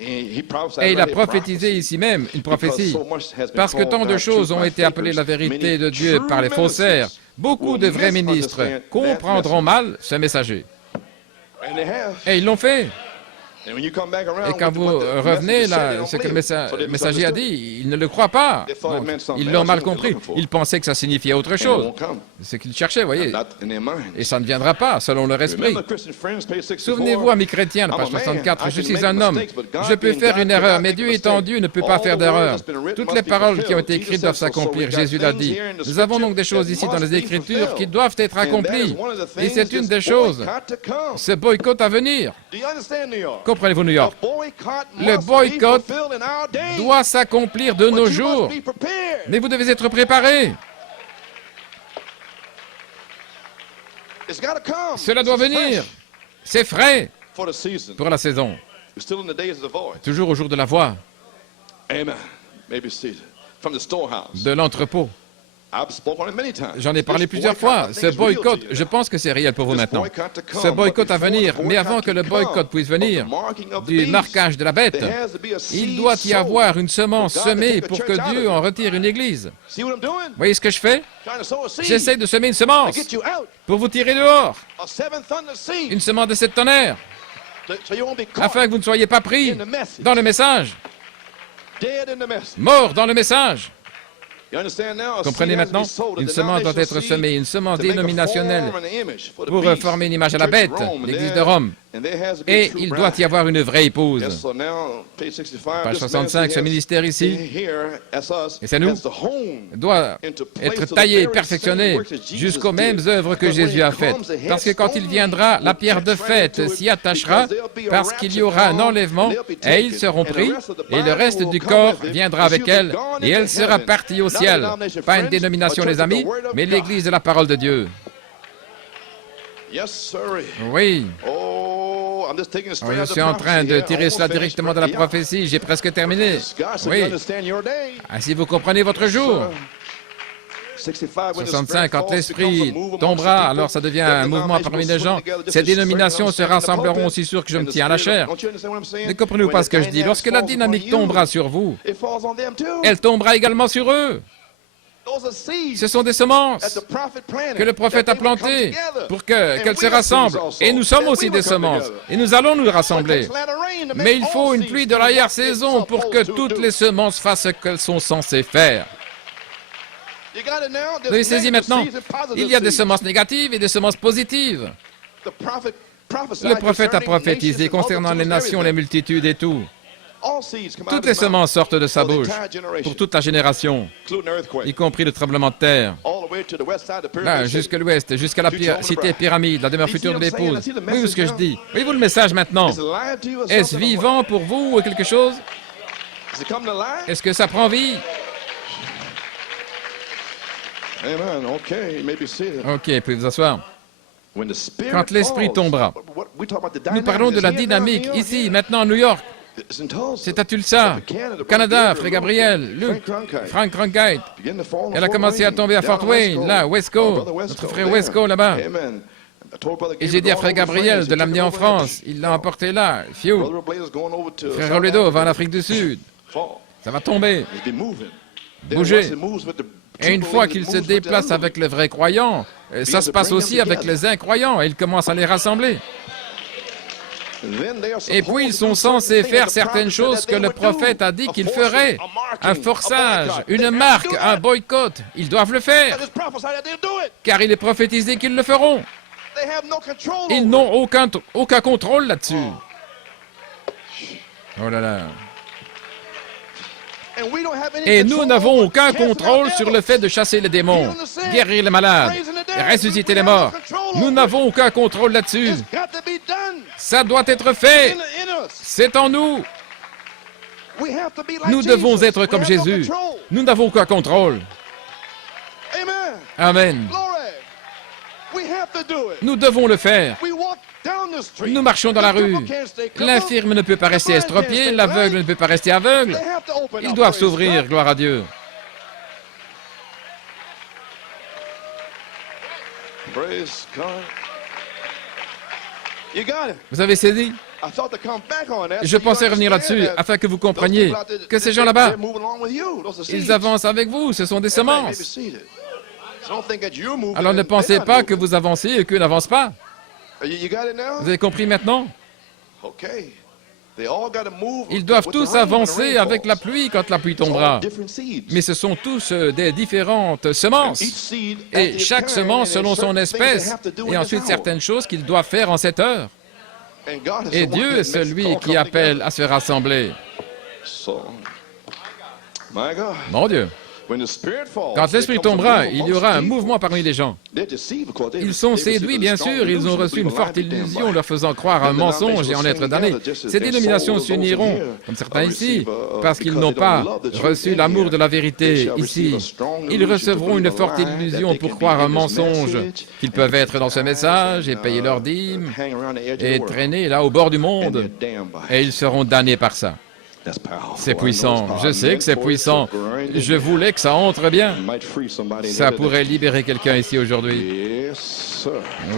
Et il a prophétisé ici même une prophétie. Parce que tant de choses ont été appelées la vérité de Dieu par les faussaires, beaucoup de vrais ministres comprendront mal ce messager. Et ils l'ont fait. Et quand vous revenez là, ce que le messager a dit, ils ne le croient pas. Donc, ils l'ont mal compris. Ils pensaient que ça signifiait autre chose. C'est ce qu'ils cherchaient, vous voyez. Et ça ne viendra pas, selon leur esprit. Souvenez-vous, amis chrétiens, page 64, je suis un homme. Je peux faire une erreur, mais Dieu étant Dieu ne peut pas faire d'erreur. Toutes les paroles qui ont été écrites doivent s'accomplir. Jésus l'a dit. Nous avons donc des choses ici dans les Écritures qui doivent être accomplies. Et c'est une des choses. Ce boycott à venir. Comprenez-vous, New York? Le boycott doit s'accomplir de nos jours. Mais vous devez être préparés. Cela doit venir. C'est frais pour la saison. Toujours au jour de la voie. De l'entrepôt. J'en ai parlé plusieurs fois. Ce boycott, je pense que c'est réel pour vous maintenant. Ce boycott à venir, mais avant que le boycott puisse venir, du marquage de la bête, il doit y avoir une semence semée pour que Dieu en retire une église. Vous voyez ce que je fais? J'essaie de semer une semence pour vous tirer dehors. Une semence de 7 tonnerres, afin que vous ne soyez pas pris dans le message. Mort dans le message. Comprenez maintenant? Une semence doit être semée, une semence dénominationnelle pour former une image à la bête, l'Église de Rome. Et il doit y avoir une vraie épouse. Page 65, ce ministère ici, et c'est nous, doit être taillé, perfectionné jusqu'aux mêmes œuvres que Jésus a faites. Parce que quand il viendra, la pierre de fête s'y attachera, parce qu'il y aura un enlèvement, et ils seront pris, et le reste du corps viendra avec elle, et elle sera partie au ciel. Pas une dénomination, les amis, mais l'Église de la parole de Dieu. Oui. Je suis en train de tirer cela directement de la prophétie. J'ai presque terminé. Oui. Si vous comprenez votre jour. 65, quand l'Esprit tombera, alors ça devient un mouvement parmi les gens. Ces dénominations se rassembleront aussi sûr que je me tiens à la chair. Ne comprenez-vous pas ce que je dis? Lorsque la dynamique tombera sur vous, elle tombera également sur eux. Ce sont des semences que le prophète a plantées pour qu'elles se rassemblent. Et nous sommes aussi des semences. Et nous allons nous rassembler. Mais il faut une pluie de l'arrière-saison pour que toutes les semences fassent ce qu'elles sont censées faire. Vous avez saisi maintenant? Il y a des semences négatives et des semences positives. Le prophète a prophétisé concernant les nations, les multitudes et tout. Toutes les semences sortent de sa bouche pour toute la génération, y compris le tremblement de terre. Là, jusqu'à l'ouest, jusqu'à la cité pyramide, la demeure future de l'épouse. Voyez-vous ce que je dis? Voyez-vous le message maintenant? Est-ce vivant pour vous ou quelque chose? Est-ce que ça prend vie? Ok, pouvez vous asseoir. Quand l'Esprit tombera, nous parlons de la dynamique ici, maintenant à New York. C'est à Tulsa, au Canada, Frère Gabriel, Luke, Frank Cronkite. Elle a commencé à tomber à Fort Wayne, là, Wesco, notre frère Wesco là-bas. Et j'ai dit à Frère Gabriel de l'amener en France. Il l'a emporté là, Fiu. Frère Robledo va en Afrique du Sud. Ça va tomber. Bouger. Et une fois qu'il se déplace avec les vrais croyants, ça se passe aussi avec les incroyants et il commence à les rassembler. Et puis ils sont censés faire certaines choses que le prophète a dit qu'ils feraient. Un forçage, une marque, un boycott. Ils doivent le faire, car il est prophétisé qu'ils le feront. Ils n'ont aucun contrôle là-dessus. Oh là là. Et nous n'avons aucun contrôle sur le fait de chasser les démons, guérir les malades, ressusciter les morts. Nous n'avons aucun contrôle là-dessus. Ça doit être fait. C'est en nous. Nous devons être comme Jésus. Nous n'avons aucun contrôle. Amen. Nous devons le faire. Nous marchons dans la rue. L'infirme ne peut pas rester estropié, l'aveugle ne peut pas rester aveugle. Ils doivent s'ouvrir, gloire à Dieu. Vous avez saisi? Je pensais revenir là-dessus afin que vous compreniez que ces gens là-bas, ils avancent avec vous, ce sont des semences. Alors ne pensez pas que vous avancez et qu'eux n'avancent pas. Vous avez compris maintenant? Ils doivent tous avancer avec la pluie quand la pluie tombera. Mais ce sont tous des différentes semences. Et chaque semence selon son espèce. Et ensuite certaines choses qu'ils doivent faire en cette heure. Et Dieu est celui qui appelle à se rassembler. Mon Dieu. Quand l'Esprit tombera, il y aura un mouvement parmi les gens. Ils sont séduits, bien sûr, ils ont reçu une forte illusion leur faisant croire un mensonge et en être damnés. Ces dénominations s'uniront, comme certains ici, parce qu'ils n'ont pas reçu l'amour de la vérité ici. Ils recevront une forte illusion pour croire un mensonge, qu'ils peuvent être dans ce message et payer leurs dîmes et traîner là au bord du monde, et ils seront damnés par ça. C'est puissant. Je sais que c'est puissant. Je voulais que ça entre bien. Ça pourrait libérer quelqu'un ici aujourd'hui.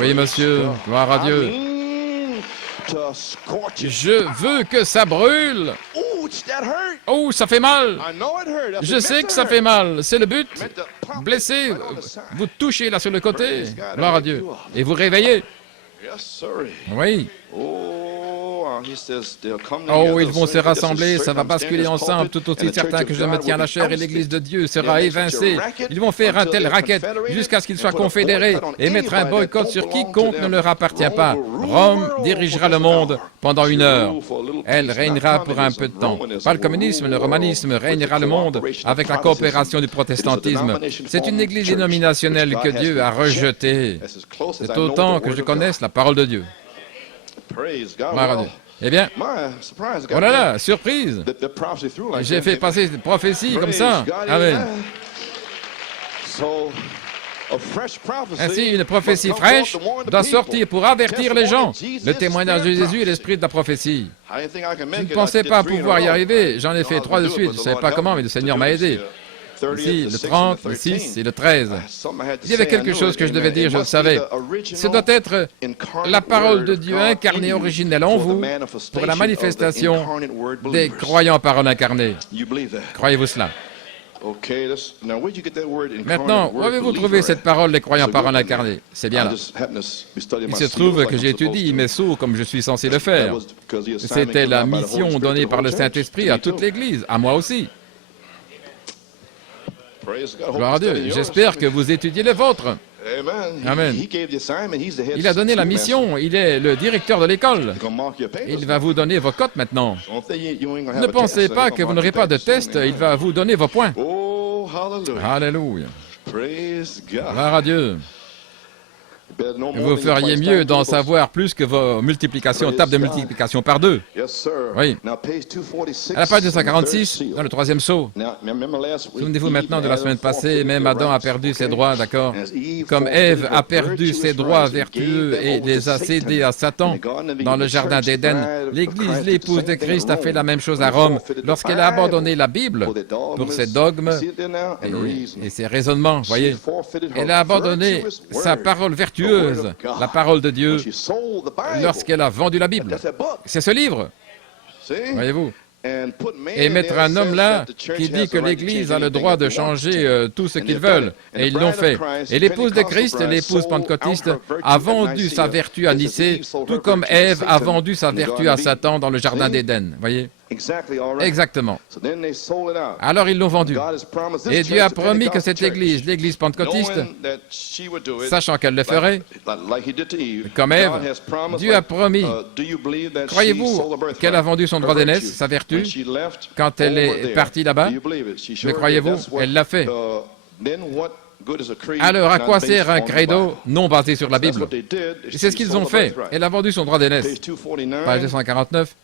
Oui, monsieur. Gloire à Dieu. Je veux que ça brûle. Oh, ça fait mal. Je sais que ça fait mal. C'est le but. Blessé. Vous touchez là sur le côté. Gloire à Dieu. Et vous réveillez. Oui. Oh, ils vont se rassembler, ça va basculer ensemble, tout aussi certain que je me tiens à la chair et l'Église de Dieu sera évincée. Ils vont faire un tel racket jusqu'à ce qu'ils soient confédérés et mettre un boycott sur quiconque ne leur appartient pas. Rome dirigera le monde pendant 1 heure. Elle régnera pour un peu de temps. Pas le communisme, le romanisme régnera le monde avec la coopération du protestantisme. C'est une Église dénominationnelle que Dieu a rejetée. C'est autant que je connaisse la parole de Dieu. Eh bien, oh là là, surprise! J'ai fait passer cette prophétie comme ça. Amen. Ainsi, une prophétie fraîche doit sortir pour avertir les gens. Le témoignage de Jésus est l'esprit de la prophétie. Je ne pensais pas pouvoir y arriver. J'en ai fait 3 de suite. Je ne savais pas comment, mais le Seigneur m'a aidé. Ici, le 30, le 6 et le 13. Il y avait quelque chose que je devais dire, je le savais. Ce doit être la parole de Dieu incarnée, originelle en vous, pour la manifestation des croyants en parole incarnée. Croyez-vous cela? Maintenant, où avez-vous trouvé cette parole des croyants en parole incarnée? C'est bien là. Il se trouve que j'ai étudié mes sceaux comme je suis censé le faire. C'était la mission donnée par le Saint-Esprit à toute l'Église, à moi aussi. Gloire à Dieu. J'espère que vous étudiez les vôtres. Amen. Il a donné la mission. Il est le directeur de l'école. Il va vous donner vos cotes maintenant. Ne pensez pas que vous n'aurez pas de test. Il va vous donner vos points. Alléluia. Gloire à Dieu. Vous feriez mieux d'en savoir plus que vos multiplications, table de multiplication par 2. Oui. À la page 246, dans le 3e sceau. Souvenez-vous maintenant de la semaine passée, même Adam a perdu ses droits, d'accord? Comme Ève a perdu ses droits vertueux et les a cédés à Satan dans le jardin d'Éden, l'Église, l'épouse de Christ, a fait la même chose à Rome lorsqu'elle a abandonné la Bible pour ses dogmes et ses raisonnements, voyez. Elle a abandonné sa parole vertueuse, la parole de Dieu, lorsqu'elle a vendu la Bible. C'est ce livre, voyez-vous. et mettre un homme là qui dit que l'Église a le droit de changer tout ce qu'ils veulent. Et ils l'ont fait. Et l'épouse de Christ, l'épouse pentecôtiste, a vendu sa vertu à Nicée, tout comme Ève a vendu sa vertu à Satan dans le jardin d'Éden. Voyez? Exactement. Alors ils l'ont vendu. Et Dieu a promis que cette Église, l'Église pentecôtiste, sachant qu'elle le ferait, comme Ève, Dieu a promis. Croyez-vous qu'elle a vendu son droit d'aînesse, sa vertu, quand elle est partie là-bas? Mais croyez-vous, elle l'a fait. Alors, à quoi sert un credo non basé sur la Bible? C'est ce qu'ils ont fait. Elle a vendu son droit d'aînesse. Page 249.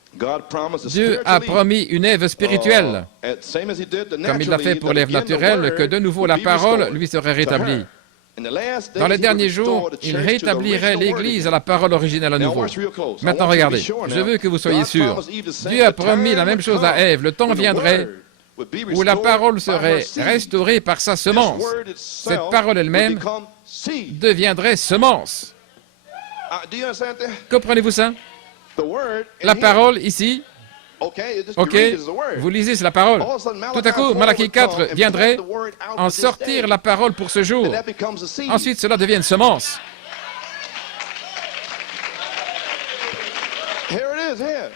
Dieu a promis une Ève spirituelle, comme il l'a fait pour l'Ève naturelle, que de nouveau la parole lui serait rétablie. Dans les derniers jours, il rétablirait l'Église à la parole originelle à nouveau. Maintenant, regardez, je veux que vous soyez sûrs. Dieu a promis la même chose à Ève. Le temps viendrait où la parole serait restaurée par sa semence. Cette parole elle-même deviendrait semence. Comprenez-vous ça? La parole ici, ok, vous lisez, c'est la parole. Tout à coup, Malachie 4 viendrait en sortir la parole pour ce jour. Ensuite, cela devient une semence.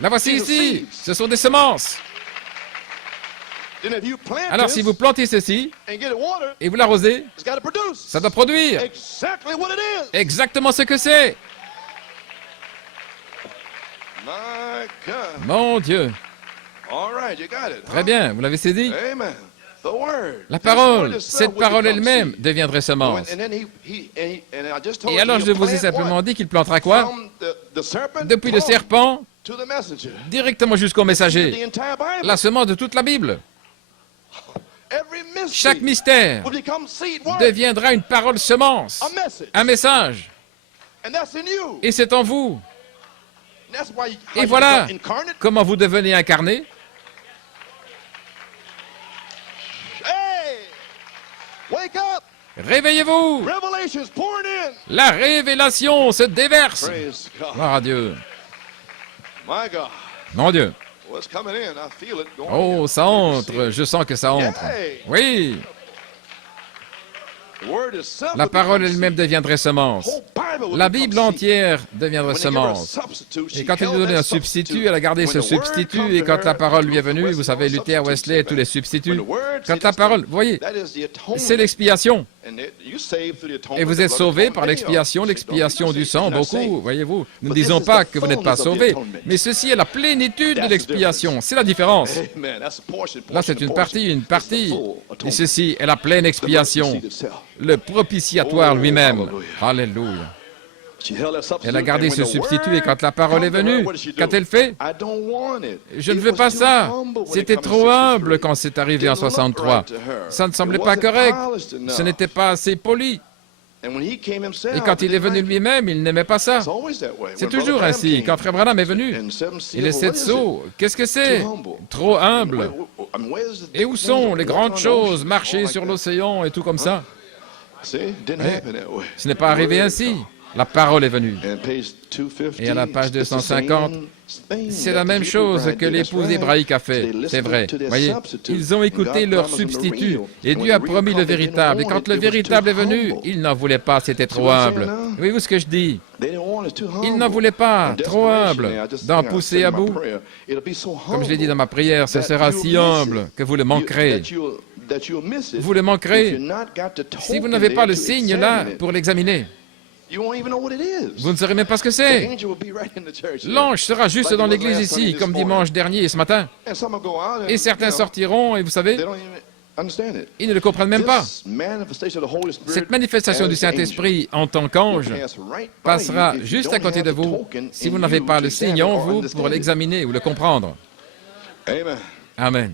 La voici ici, ce sont des semences. Alors, si vous plantez ceci et vous l'arrosez, ça doit produire exactement ce que c'est. Mon Dieu. Très bien, vous l'avez saisi? La parole, cette parole elle-même deviendrait semence. Et alors, je vous ai simplement dit qu'il plantera quoi? Depuis le serpent directement jusqu'au messager. La semence de toute la Bible. Chaque mystère deviendra une parole semence, un message. Et c'est en vous. Et voilà comment vous devenez incarné. Réveillez-vous! La révélation se déverse. Gloire à Dieu. Mon Dieu. Oh, ça entre. Je sens que ça entre. Oui. La parole elle-même deviendrait semence. La Bible entière deviendrait semence. Et quand il lui donnait un substitut, elle a gardé ce substitut. Et quand la parole lui est venue, vous savez, Luther, Wesley et tous les substituts, quand la parole, vous voyez, c'est l'expiation. Et vous êtes sauvés par l'expiation du sang, beaucoup, voyez-vous. Nous ne disons pas que vous n'êtes pas sauvés, mais ceci est la plénitude de l'expiation. C'est la différence. Là, c'est une partie. Et ceci est la pleine expiation. Le propitiatoire lui-même. Alléluia. Elle a gardé ce substitut et quand la parole est venue, qu'a-t-elle fait? Je ne veux pas ça. C'était trop humble quand c'est arrivé en 63. Ça ne semblait pas correct. Ce n'était pas assez poli. Et quand il est venu lui-même, il n'aimait pas ça. C'est toujours ainsi. Quand Frère Branham est venu, il est 7 sceaux. Qu'est-ce que c'est? Trop humble. Et où sont les grandes choses? Marcher sur l'océan et tout comme ça. Mais ce n'est pas arrivé ainsi. La parole est venue. Et à la page 250, c'est la même chose que l'épouse hébraïque a fait. C'est vrai. Voyez, ils ont écouté leur substitut. Et Dieu a promis le véritable. Et quand le véritable est venu, ils n'en voulaient pas. C'était trop humble. Voyez-vous ce que je dis? Ils n'en voulaient pas. Trop humble. D'en pousser à bout. Comme je l'ai dit dans ma prière, ce sera si humble que vous le manquerez. Vous le manquerez si vous n'avez pas le signe là pour l'examiner. Vous ne saurez même pas ce que c'est. L'ange sera juste dans l'église ici, comme dimanche dernier et ce matin. Et certains sortiront, et vous savez, ils ne le comprennent même pas. Cette manifestation du Saint-Esprit en tant qu'ange passera juste à côté de vous si vous n'avez pas le signe en vous pour l'examiner ou le comprendre. Amen.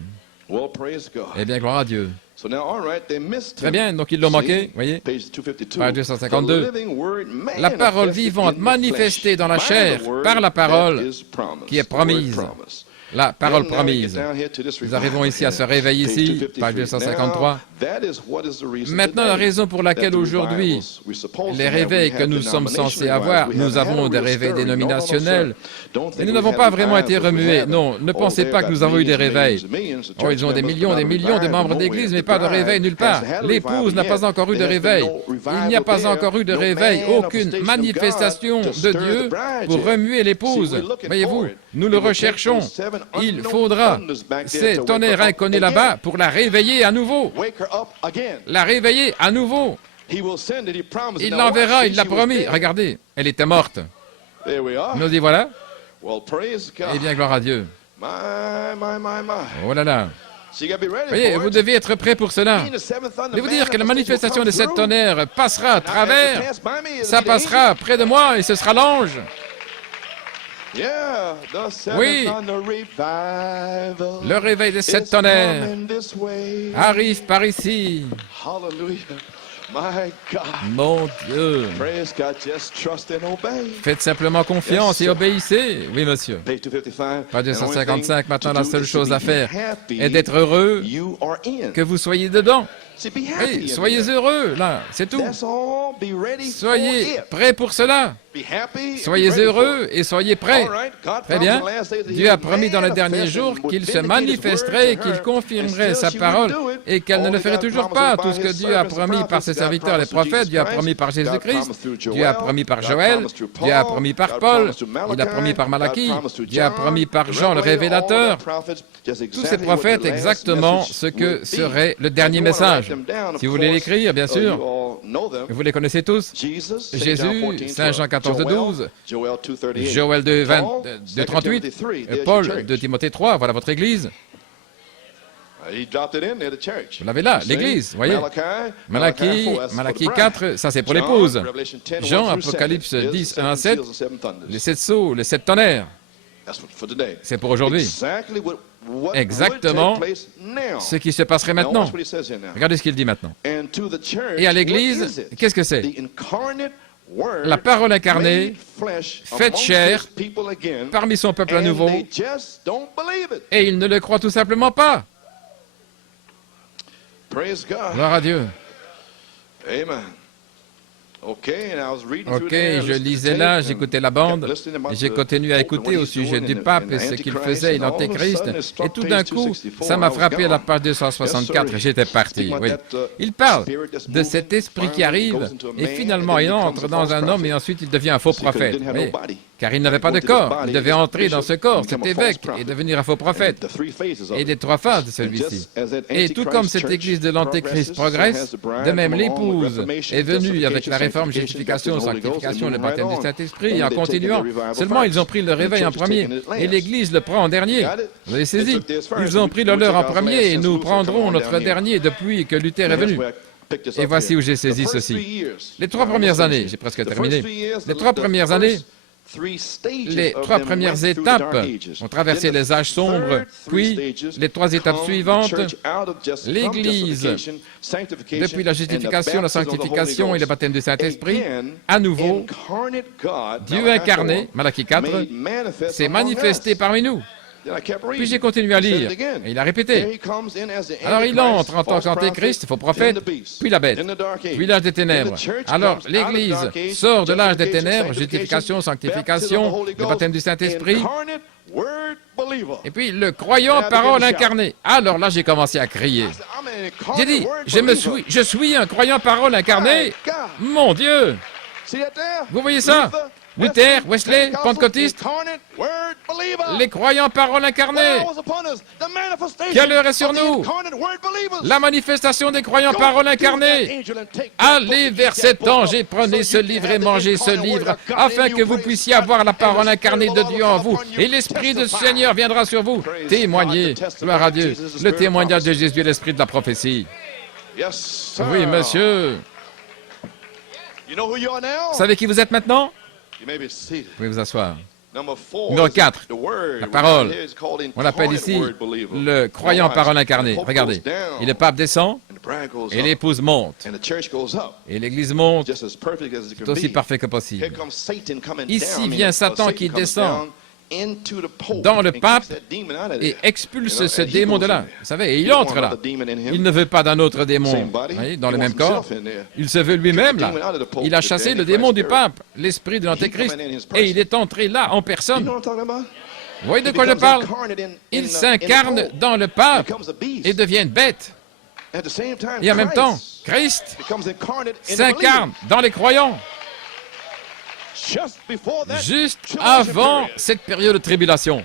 Eh bien, gloire à Dieu. Très bien, donc ils l'ont manqué, voyez, page 252. La parole vivante manifestée dans la chair par la parole qui est promise. la parole promise. Nous arrivons ici à ce réveil ici, page 253. Maintenant, la raison pour laquelle aujourd'hui, les réveils que nous sommes censés avoir, nous avons des réveils dénominationnels, et nous n'avons pas vraiment été remués. Non, ne pensez pas que nous avons eu des réveils. Oh, ils ont des millions de membres d'église, mais pas de réveil nulle part. L'épouse n'a pas encore eu de réveil. Il n'y a pas encore eu de réveil, aucune manifestation de Dieu pour remuer l'épouse. Voyez-vous, nous le recherchons. Il faudra ces tonnerres inconnus là-bas pour la réveiller à nouveau. La réveiller à nouveau. Il l'enverra, il l'a promis. Regardez, elle était morte. Nous y voilà. Eh bien, gloire à Dieu. Oh là là. Voyez, vous devez être prêt pour cela. Je vais vous dire que la manifestation de cette tonnerre passera à travers. Ça passera près de moi et ce sera l'ange. Oui, le réveil de cette tonnerre arrive par ici. Mon Dieu. Faites simplement confiance et obéissez. Oui, monsieur. Page 255, maintenant la seule chose à faire est d'être heureux que vous soyez dedans. Oui, soyez heureux, là, c'est tout. Soyez prêts pour cela. Soyez heureux et soyez prêts. Très bien. Dieu a promis dans les derniers jours qu'il se manifesterait, qu'il confirmerait sa parole et qu'elle ne le ferait toujours pas. Tout ce que Dieu a promis par ses serviteurs, les prophètes, Dieu a promis par Jésus-Christ, Dieu a promis par Joël, Dieu a promis par Paul, il a promis par Malachie, Dieu a promis par Jean le révélateur. Tous ces prophètes, exactement ce que serait le dernier message. Si vous voulez l'écrire, bien sûr, vous les connaissez tous. Jésus, Saint Jean 14:12, Joël 2:38, Paul de Timothée 3, voilà votre église. Vous l'avez là, l'église, voyez. Malachie 4, ça c'est pour l'épouse. Jean, Apocalypse 10, 1 à 7, les 7 sceaux, les 7 tonnerres. C'est pour aujourd'hui. Exactement ce qui se passerait maintenant. Regardez ce qu'il dit maintenant. Et à l'Église, qu'est-ce que c'est? La parole incarnée, faite chair, parmi son peuple à nouveau, et ils ne le croient tout simplement pas. Gloire à Dieu. Ok, je lisais là, j'écoutais la bande, et j'ai continué à écouter au sujet du pape et ce qu'il faisait et l'antéchrist, et tout d'un coup, ça m'a frappé à la page 264, j'étais parti. Oui. Il parle de cet esprit qui arrive, et finalement il entre dans un homme, et ensuite il devient un faux prophète. Oui. Car il n'avait pas de corps, il devait entrer dans ce corps, cet évêque, et devenir un faux prophète. Et des 3 phases de celui-ci. Et tout comme cette église de l'antéchrist progresse, de même l'épouse est venue avec la réforme, justification, sanctification, le baptême du Saint-Esprit, et en continuant. Seulement, ils ont pris le réveil en premier, et l'Église le prend en dernier. Vous avez saisi? Ils ont pris le leur en premier, et nous prendrons notre dernier depuis que Luther est venu. Et voici où j'ai saisi ceci. Les 3 premières années, j'ai presque terminé, les 3 premières années, les 3 premières étapes ont traversé les âges sombres, puis les 3 étapes suivantes, l'Église, depuis la justification, la sanctification et le baptême du Saint-Esprit, à nouveau, Dieu incarné, Malachie 4, s'est manifesté parmi nous. Puis j'ai continué à lire, et il a répété. Alors il entre en tant qu'antéchrist, faux prophète, puis la bête, puis l'âge des ténèbres. Alors l'Église sort de l'âge des ténèbres, justification, sanctification, le baptême du Saint-Esprit, et puis le croyant parole incarnée. Alors là j'ai commencé à crier. J'ai dit, je suis un croyant parole incarné. Mon Dieu! Vous voyez ça? Luther, Wesley, Pentecôtiste, les croyants parole incarnée. Quelle heure est sur nous? La manifestation des croyants parole incarnée. Allez vers cet ange et prenez ce livre et mangez ce livre, afin que vous puissiez avoir la parole incarnée de Dieu en vous, et l'Esprit du Seigneur viendra sur vous. Témoignez, gloire à Dieu, le témoignage de Jésus est l'esprit de la prophétie. Oui, monsieur. Vous savez qui vous êtes maintenant? Vous pouvez vous asseoir. Numéro 4, la parole. On l'appelle ici le croyant parole incarnée. Regardez, et le pape descend, et l'épouse monte. Et l'Église monte, c'est aussi parfait que possible. Ici vient Satan qui descend. dans le pape et expulse ce démon de là. Vous savez, et il entre là. Il ne veut pas d'un autre démon, voyez, dans le même corps. Il se veut lui-même là. Il a chassé le démon du pape, l'esprit de l'Antéchrist, et il est entré là en personne. Vous voyez de quoi je parle? Il s'incarne dans le pape et devient une bête. Et en même temps, Christ s'incarne dans les croyants. Juste avant cette période de tribulation.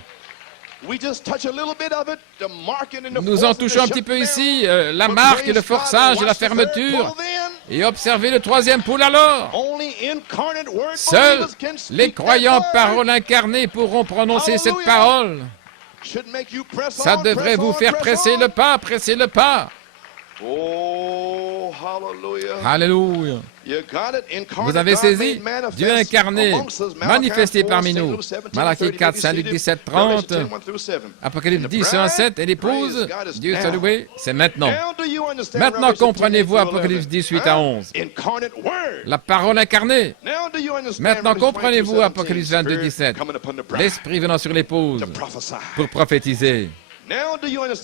Nous en touchons un petit peu ici, la marque et le forçage et la fermeture. Et observez le troisième poule alors. Seuls les croyants paroles incarnées pourront prononcer cette parole. Ça devrait vous faire presser le pas, presser le pas. Oh, hallelujah. Alléluia. Vous avez saisi Dieu incarné, manifesté parmi nous. Malachie 4, Saint Luc 17, 30, Apocalypse 10, 1, 7, et l'épouse, Dieu soit loué, c'est maintenant. Maintenant comprenez-vous Apocalypse 18 à 11. La parole incarnée. Maintenant comprenez-vous Apocalypse 22, 17. L'Esprit venant sur l'épouse pour prophétiser.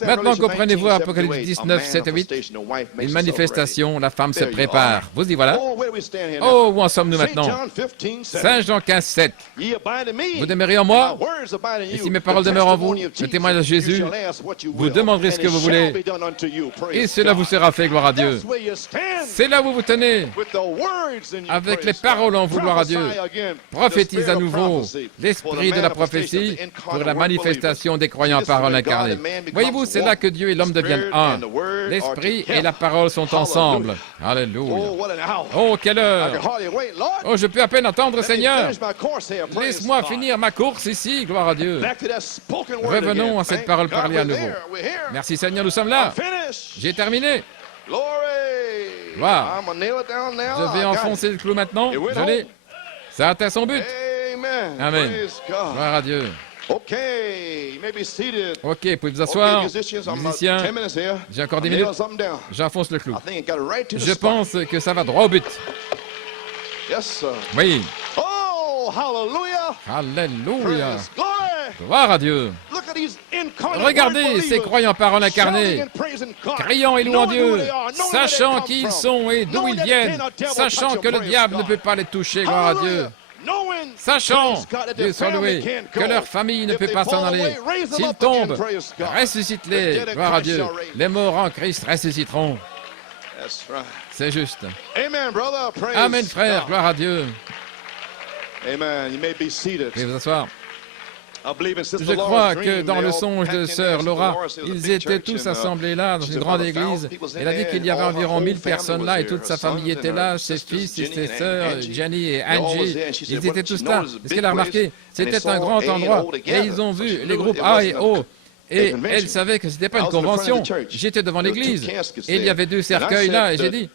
Maintenant comprenez-vous Apocalypse 19, 7 et 8. Une manifestation, la femme se prépare. Vous y voilà. Oh, où en sommes-nous maintenant? Saint Jean 15, 7. Vous demeurez en moi, et si mes paroles demeurent en vous, le témoignage de Jésus, vous demanderez ce que vous voulez, et cela vous sera fait, gloire à Dieu. C'est là où vous vous tenez, avec les paroles en vous, gloire à Dieu. Prophétise à nouveau l'esprit de la prophétie pour la manifestation des croyants en parole incarnée. Voyez-vous, c'est là que Dieu et l'homme deviennent un. L'esprit et la parole sont ensemble. Alléluia. Oh, quelle heure! Oh, je peux à peine attendre, Seigneur. Laisse-moi finir ma course ici, gloire à Dieu. Revenons à cette parole parlée à nouveau. Merci, Seigneur, nous sommes là. J'ai terminé. Gloire. Je vais enfoncer le clou maintenant. Je l'ai. Ça a atteint son but. Amen. Gloire à Dieu. OK, pouvez vous asseoir. Musiciens, j'ai encore 10 minutes. J'enfonce le clou. Je pense que ça va droit au but. Oui. Alléluia. Gloire à Dieu. Regardez ces croyants paroles incarnées, criant et louant Dieu, sachant qui ils sont et d'où ils viennent, sachant que le diable ne peut pas les toucher, gloire à Dieu. Sachant, Dieu soit loué, que leur famille ne peut pas s'en aller. S'ils tombent, ressuscite-les, gloire à Dieu. Les morts en Christ ressusciteront. C'est juste. Amen, frère, gloire à Dieu. Veuillez vous asseoir. Je crois que dans le songe de sœur Laura, ils étaient tous assemblés là dans une grande église. Elle a dit qu'il y avait environ 1000 personnes là et toute sa famille était là, ses fils et ses sœurs, Jenny et Angie. Ils étaient tous là. Ce qu'elle a remarqué, c'était un grand endroit et ils ont vu les groupes A et O. Et elle savait que ce n'était pas une convention. J'étais devant l'église et il y avait 2 cercueils là et j'ai dit,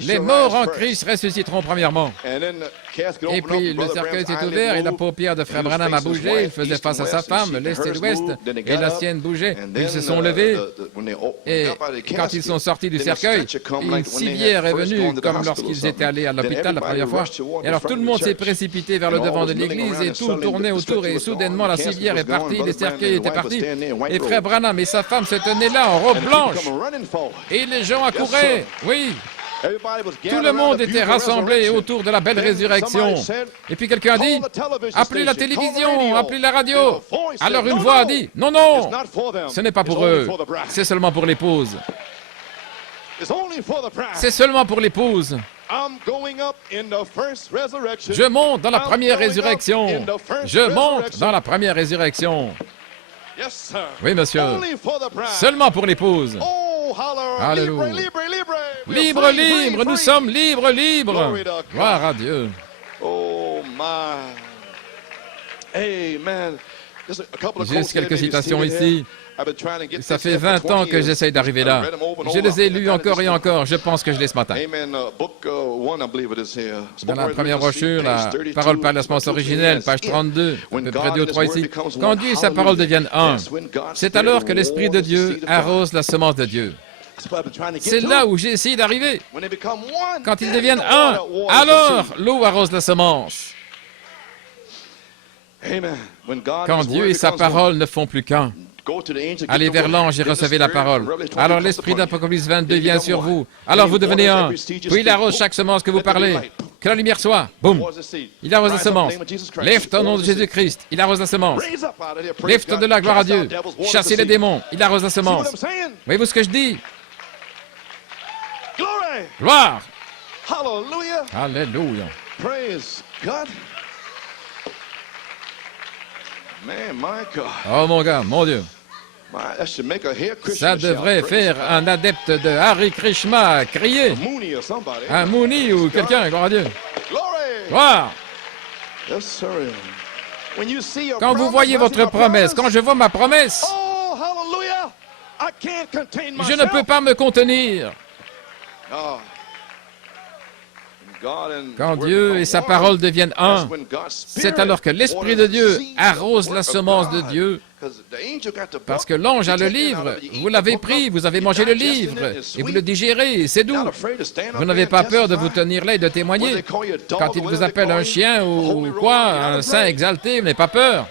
les morts en Christ ressusciteront premièrement. Et puis le cercueil s'est ouvert et la paupière de frère Branham a bougé. Il faisait face à sa femme, l'est et l'ouest, et la sienne bougeait. Ils se sont levés et quand ils sont sortis du cercueil, une civière est venue comme lorsqu'ils étaient allés à l'hôpital la première fois. Et alors tout le monde s'est précipité vers le devant de l'église et tout tournait autour et soudainement la civière est partie, les cercueils étaient partis. Et frère Branham et sa femme se tenaient là en robe blanche. Et les gens accouraient, oui. Tout le monde était rassemblé autour de la belle résurrection. Et puis quelqu'un a dit, appelez la télévision, appelez la radio. Alors une voix a dit, non, non, ce n'est pas pour eux, c'est seulement pour l'épouse. C'est seulement pour l'épouse. Je monte dans la première résurrection. Je monte dans la première résurrection. Oui, monsieur. Seulement pour l'épouse. Alléluia. Libre, libre, nous sommes libres, libres. Gloire à Dieu. Oh, my. Amen. Juste quelques citations ici. Ça fait 20 ans que j'essaye d'arriver là. Je les ai lus encore et encore. Je pense que je l'ai ce matin. Dans la première brochure, la parole par la semence originelle, page 32, à peu près 2 ou 3 ici. Quand Dieu et sa parole deviennent un, c'est alors que l'Esprit de Dieu arrose la semence de Dieu. C'est là où j'ai essayé d'arriver. Quand ils deviennent un, alors l'eau arrose la semence. Amen. When God and Quand His Dieu word et sa becomes one, parole ne font plus qu'un, go to the angel, get allez the vers word, l'ange et then the recevez la Spirit, parole. Revelation 20 Alors comes l'esprit upon you. d'Apocalypse 22 Then you vient become sur one. vous. Alors Then vous he devenez waters un. every seed you Puis il speak. arrose chaque semence que vous Let there be parlez. light. Que la lumière soit. Boum. Waters the seed. Il arrose la Rise up in the semence. name of Jesus Christ. Lève-toi au nom de Waters the seed. Jésus-Christ. Il arrose la semence. Raise up out of there, praise Lève-toi God. de la gloire à Cast out Dieu. devils, waters Chassez the les seed. démons. Il arrose la See what semence. I'm saying? Voyez-vous ce que je dis? Glory. Gloire. Hallelujah. Alléluia. Praise God. Man, my God. Oh mon gars, mon Dieu. That should make a hair Christian Ça devrait shout. faire un adepte de Hare Krishna crier. Mooney or somebody. Un Mouni ou quelqu'un, gloire à Dieu. Glory. Gloire. Yes, sir. When you see your Quand vous promise, voyez I see votre my promesse, promise. quand je vois ma promesse, Oh, hallelujah. I can't contain myself. je ne peux pas me contenir. Oh. God and Quand His word Dieu become et sa one, parole deviennent un, that's when God's c'est Spirit alors que l'Esprit de waters Dieu the seed, arrose the la word of semence de God. Dieu. 'Cause the angel got the Parce book, que l'ange a you le take it out livre, of it, you vous eat l'avez the book pris, up, vous avez you mangé le digest it, livre, it's et vous sweet. le digérez, et c'est You're doux. not afraid to stand up Vous there n'avez and pas peur de vous testify. tenir là et de Whether témoigner. they call you a dog Quand or il vous whatever they appelle call un you, chien a ou holy roller, quoi, you're not un saint afraid. exalté, vous n'avez pas peur.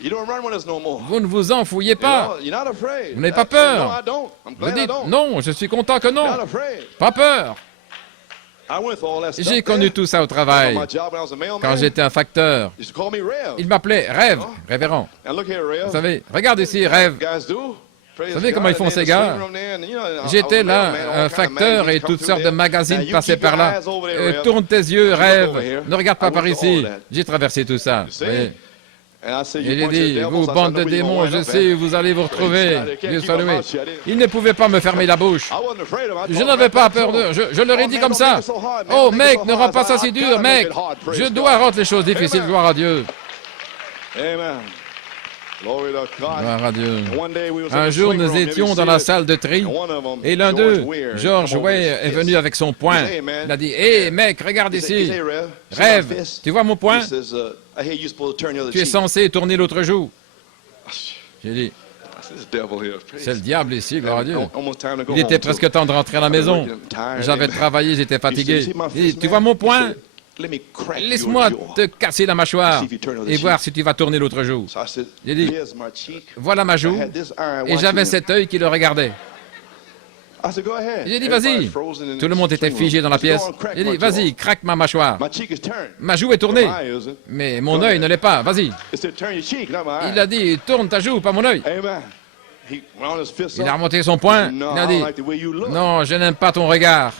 You don't run with us no more. Vous ne vous enfouillez You pas. know, you're not afraid. Vous n'avez pas That's it. peur. No, I don't. I'm Vous glad I dites, don't. non, je suis content que non. Not afraid. Pas peur. I went through all that stuff J'ai there. connu tout ça au travail. On my job when I was a mailman, Quand j'étais un facteur, they used to call me Rev. il m'appelait Rêve, révérend. And look here, Rev. Vous savez, regarde ici, Rêve. Guys do. Praise Vous savez comment God. ils font And ces in the gars? swing room there, and, you know, I was J'étais a là, mailman, all un kinds of facteur, magazines et come toutes through sortes de there. Now, magazines you passaient keep your par là. eyes over there, Rev. Tourne tes yeux, Rêve. over here. Ne regarde pas I par went to all ici. that. J'ai traversé tout ça. You see? Vous voyez. And I said, Et you j'ai bunch of dit, devils, vous, I bande know de where you démons, gonna je wind up sais at. où vous allez vous retrouver. God, they can't Dieu keep soit my loué. mouth shut. Ils ne pouvaient pas me fermer la bouche. I wasn't afraid of it. I Je told n'avais them pas right peur back d'eux. Je leur ai dit man, comme don't ça. make it so hard, man. Oh Don't make it mec, so ne hard. rends pas ça I si dur, gotta make mec. it hard. Praise Je God. dois rendre les choses difficiles, Amen. gloire à Dieu. Amen. Glory to God. Gloire à Dieu. One day we was in Un the jour, swing nous room, have you étions dans seen la it? salle de tri. And one of them, Et l'un d'eux, Weir, George come over Way, with est his venu fist. avec son poing. He said, "Hey, man." Il a dit, hé mec, regarde He said, ici. "Hey, Rev, see my Rêve, fist?" tu vois mon poing? He says, I hear you're supposed to turn the other Tu es cheek. censé tourner l'autre joue. J'ai dit, I said, "This devil here, praise c'est le diable ici, gloire à Dieu. Almost time to go Il était home, presque too. temps de rentrer à la maison. J'avais travaillé, j'étais fatigué. Il dit, tu vois mon poing? Let me crack your Laisse-moi jaw. te casser la mâchoire See if you turn the other et voir cheek. si tu vas tourner l'autre joue. So I said, J'ai dit, "Here's my cheek." Voilà ma I joue. had this iron Et watching j'avais him. cet œil qui le regardait. I said, "Go ahead." J'ai dit, Everybody's vas-y. frozen in Tout le the monde était swing room. figé dans la I said, pièce. "Go on, crack J'ai my dit, jaw." vas-y, craque ma mâchoire. My cheek is turned. Ma joue est tournée, My eye isn't. mais mon œil ne l'est pas. Vas-y. It said, "Turn your cheek, not my eye." Il a dit, tourne ta joue, pas mon œil. Amen. He wound his fist Il a up. remonté son He poing. said, "No, Il I a don't dit, like the way you look." non, je n'aime pas ton regard.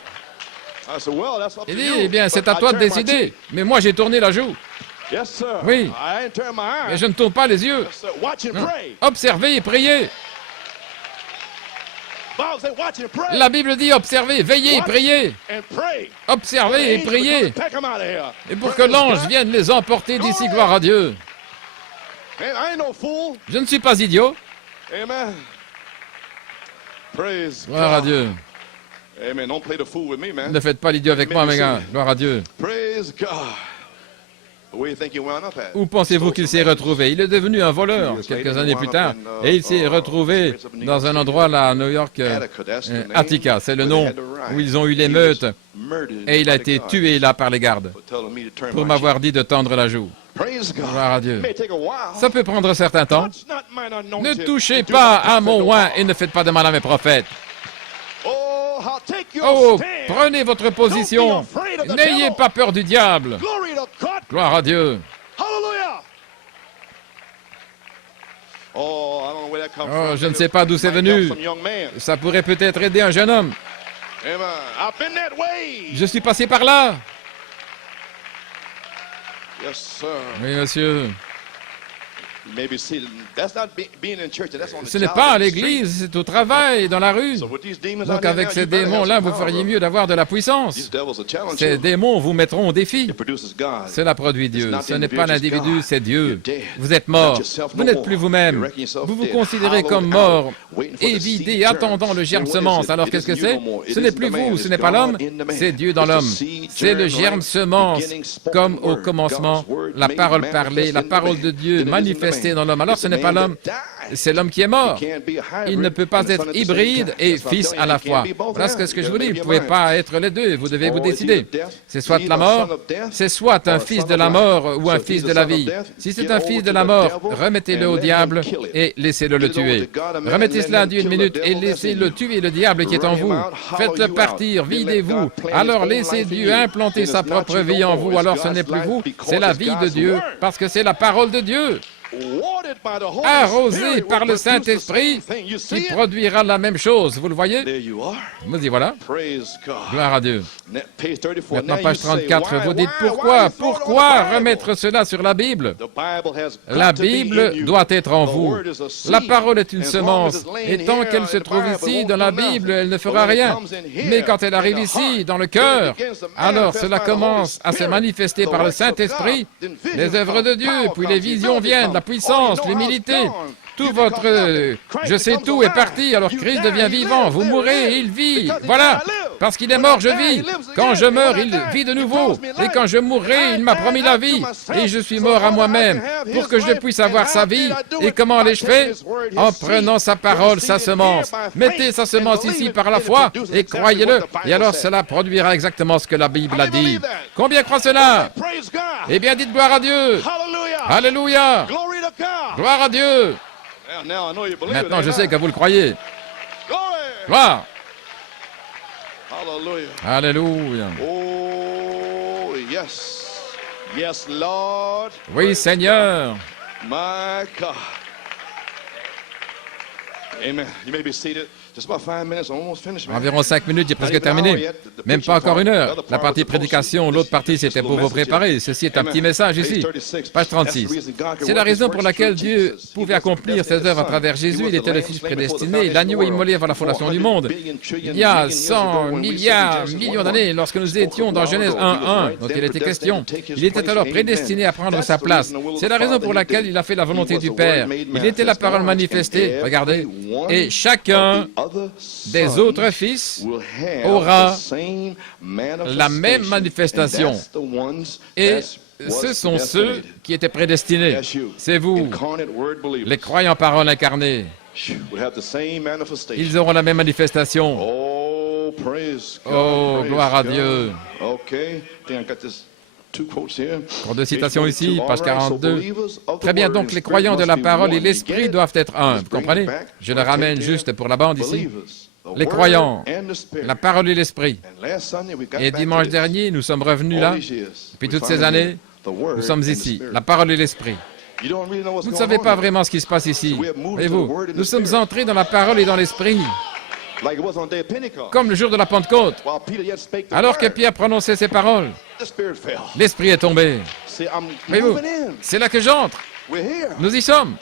I said, "Well, that's up Il to dit, you, eh bien, c'est but à I toi de turned my décider. cheek." Mais moi, j'ai tourné la joue. Yes, sir. Oui. I ain't turned my eye. Mais je ne tourne pas les yeux. Yes, sir. Watch and Non. pray. Observez et priez. Bible said, watch and pray. La Bible dit, observez, veillez et Watch priez. and pray. Observez et The angels priez. are gonna peck 'em out of here. Et pour que Praise l'ange God. vienne les emporter d'ici, gloire à Dieu. Man, I ain't no fool. Je ne suis pas idiot. Amen. Praise Gloire à God. Dieu. Amen. Don't play the fool with me, man. Ne faites pas l'idiot avec moi, mes gars. Gloire à Dieu. Praise God. Where you think you wound up at? Où pensez-vous qu'il s'est retrouvé? Il est devenu un voleur quelques années plus tard. Et il s'est retrouvé dans un endroit là à New York, Attica. C'est le nom où ils ont eu l'émeute. Et il a été tué là par les gardes pour m'avoir dit de tendre la joue. Praise God. Gloire à Dieu. It may take a while. Ça peut prendre un certain temps. Touch not mine Ne anointed, touchez and do pas not à offend mon no oin God. et ne faites pas de mal à mes prophètes. Oh, how take your Oh, stand. prenez votre position. N'ayez pas peur du diable. Glory to God. Gloire à Dieu. Hallelujah. Oh, I don't know where that comes Oh, from. je ne sais pas d'où c'est venu. Some young man. Ça pourrait peut-être aider un jeune homme. Amen. I've been that way. Je suis passé par là. Yes, sir. Oui, monsieur. Maybe see that's not being in church. That's on the Ce n'est job, pas on à the street. l'église, c'est au travail, dans la rue. So with these demons out Donc here avec now, ces you better have démons-là, some vous power, feriez bro. mieux d'avoir de la These puissance. devils will challenge Ces you. démons vous mettront au défi. It produces God. Cela produit Dieu. not Ce the n'est pas individual, it's l'individu, God. c'est Dieu. You're dead. Vous êtes Not mort. yourself Vous no n'êtes more. plus You vous-même. reckon yourself Vous vous dead, considérez comme hollowed mort out, waiting for et the seed vidé, germ. attendant le germe Then what is semence. it? Alors It qu'est-ce que isn't you c'est? no more. It Ce n'est isn't plus the man. vous, ce It's n'est pas God l'homme, in the man. c'est Dieu dans It's the l'homme. seed C'est le germ, germe right? semence, Beginning spoken comme au word. commencement, God's word la made parole manifest parlée, la in the parole man. de Dieu Then it isn't the manifestée rester dans l'homme. Alors ce n'est pas l'homme, c'est l'homme qui est mort. Il ne peut pas être hybride et fils à la fois. Voilà ce que je vous dis. Vous ne pouvez pas être les deux. Vous devez vous décider. C'est soit la mort, c'est soit un fils de la mort ou un fils de la vie. Si c'est un fils de la mort, remettez-le au diable et laissez-le le tuer. Remettez cela à Dieu une minute et laissez-le tuer le diable qui est en vous. Faites-le partir, videz-vous. Alors laissez Dieu implanter sa propre vie en vous. Alors ce n'est plus vous, c'est la vie de Dieu, parce que c'est la parole de Dieu. Arrosé par le Saint-Esprit qui produira la même chose. Vous le voyez? Vous y voilà. Gloire à Dieu. Maintenant, page 34, vous dites pourquoi remettre cela sur la Bible? La Bible doit être en vous. La parole est une semence, et tant qu'elle se trouve ici, dans la Bible, elle ne fera rien. Mais quand elle arrive ici, dans le cœur, alors cela commence à se manifester par le Saint-Esprit, les œuvres de Dieu, puis les visions viennent, la puissance, l'humilité. Tout votre je sais tout est parti, alors Christ devient vivant. Vous mourrez, il vit. Voilà. Parce qu'il est mort, je vis. Quand je meurs, il vit de nouveau. Et quand je mourrai, il m'a promis la vie. Et je suis mort à moi-même pour que je puisse avoir sa vie. Et comment l'ai-je fait? En prenant sa parole, sa semence. Mettez sa semence ici par la foi et croyez-le. Et alors cela produira exactement ce que la Bible a dit. Combien croient cela? Eh bien, dites gloire à Dieu. Alléluia. Gloire à Dieu. Maintenant, je sais que vous le croyez. Gloire. Alléluia. Oh, yes. Yes, Lord. Oui, Seigneur. My God. Amen. You may be seated. Just about 5 minutes. I'm almost finished, man. Environ 5 minutes, j'ai presque terminé. Même pas encore 1 heure. La partie prédication, l'autre partie, c'était pour vous préparer. Ceci est un petit message ici. Page 36. C'est la raison pour laquelle Dieu pouvait accomplir ses œuvres à travers Jésus. Il était le Fils prédestiné, l'agneau immolé avant la fondation du monde. Il y a 100 milliards, millions d'années, lorsque nous étions dans Genèse 1:1, dont il était question, il était alors prédestiné à prendre sa place. C'est la raison pour laquelle il a fait la volonté du Père. Il était la parole manifestée, regardez, et chacun des autres fils aura la même manifestation. Et ce sont ceux qui étaient prédestinés. C'est vous, les croyants parole incarnés. Ils auront la même manifestation. Oh, gloire à Dieu. Pour 2 citations ici, page 42. Très bien, donc les croyants de la parole et l'esprit doivent être un. Vous comprenez? Je le ramène juste pour la bande ici. Les croyants, la parole et l'esprit. Et dimanche dernier, nous sommes revenus là. Depuis toutes ces années, nous sommes ici. La parole et l'esprit. Vous ne savez pas vraiment ce qui se passe ici. Voyez-vous, nous sommes entrés dans la parole et dans l'esprit. Comme le jour de la Pentecôte, alors que Pierre prononçait ses paroles, l'Esprit est tombé. Voyez-vous, c'est là que j'entre. Nous y sommes.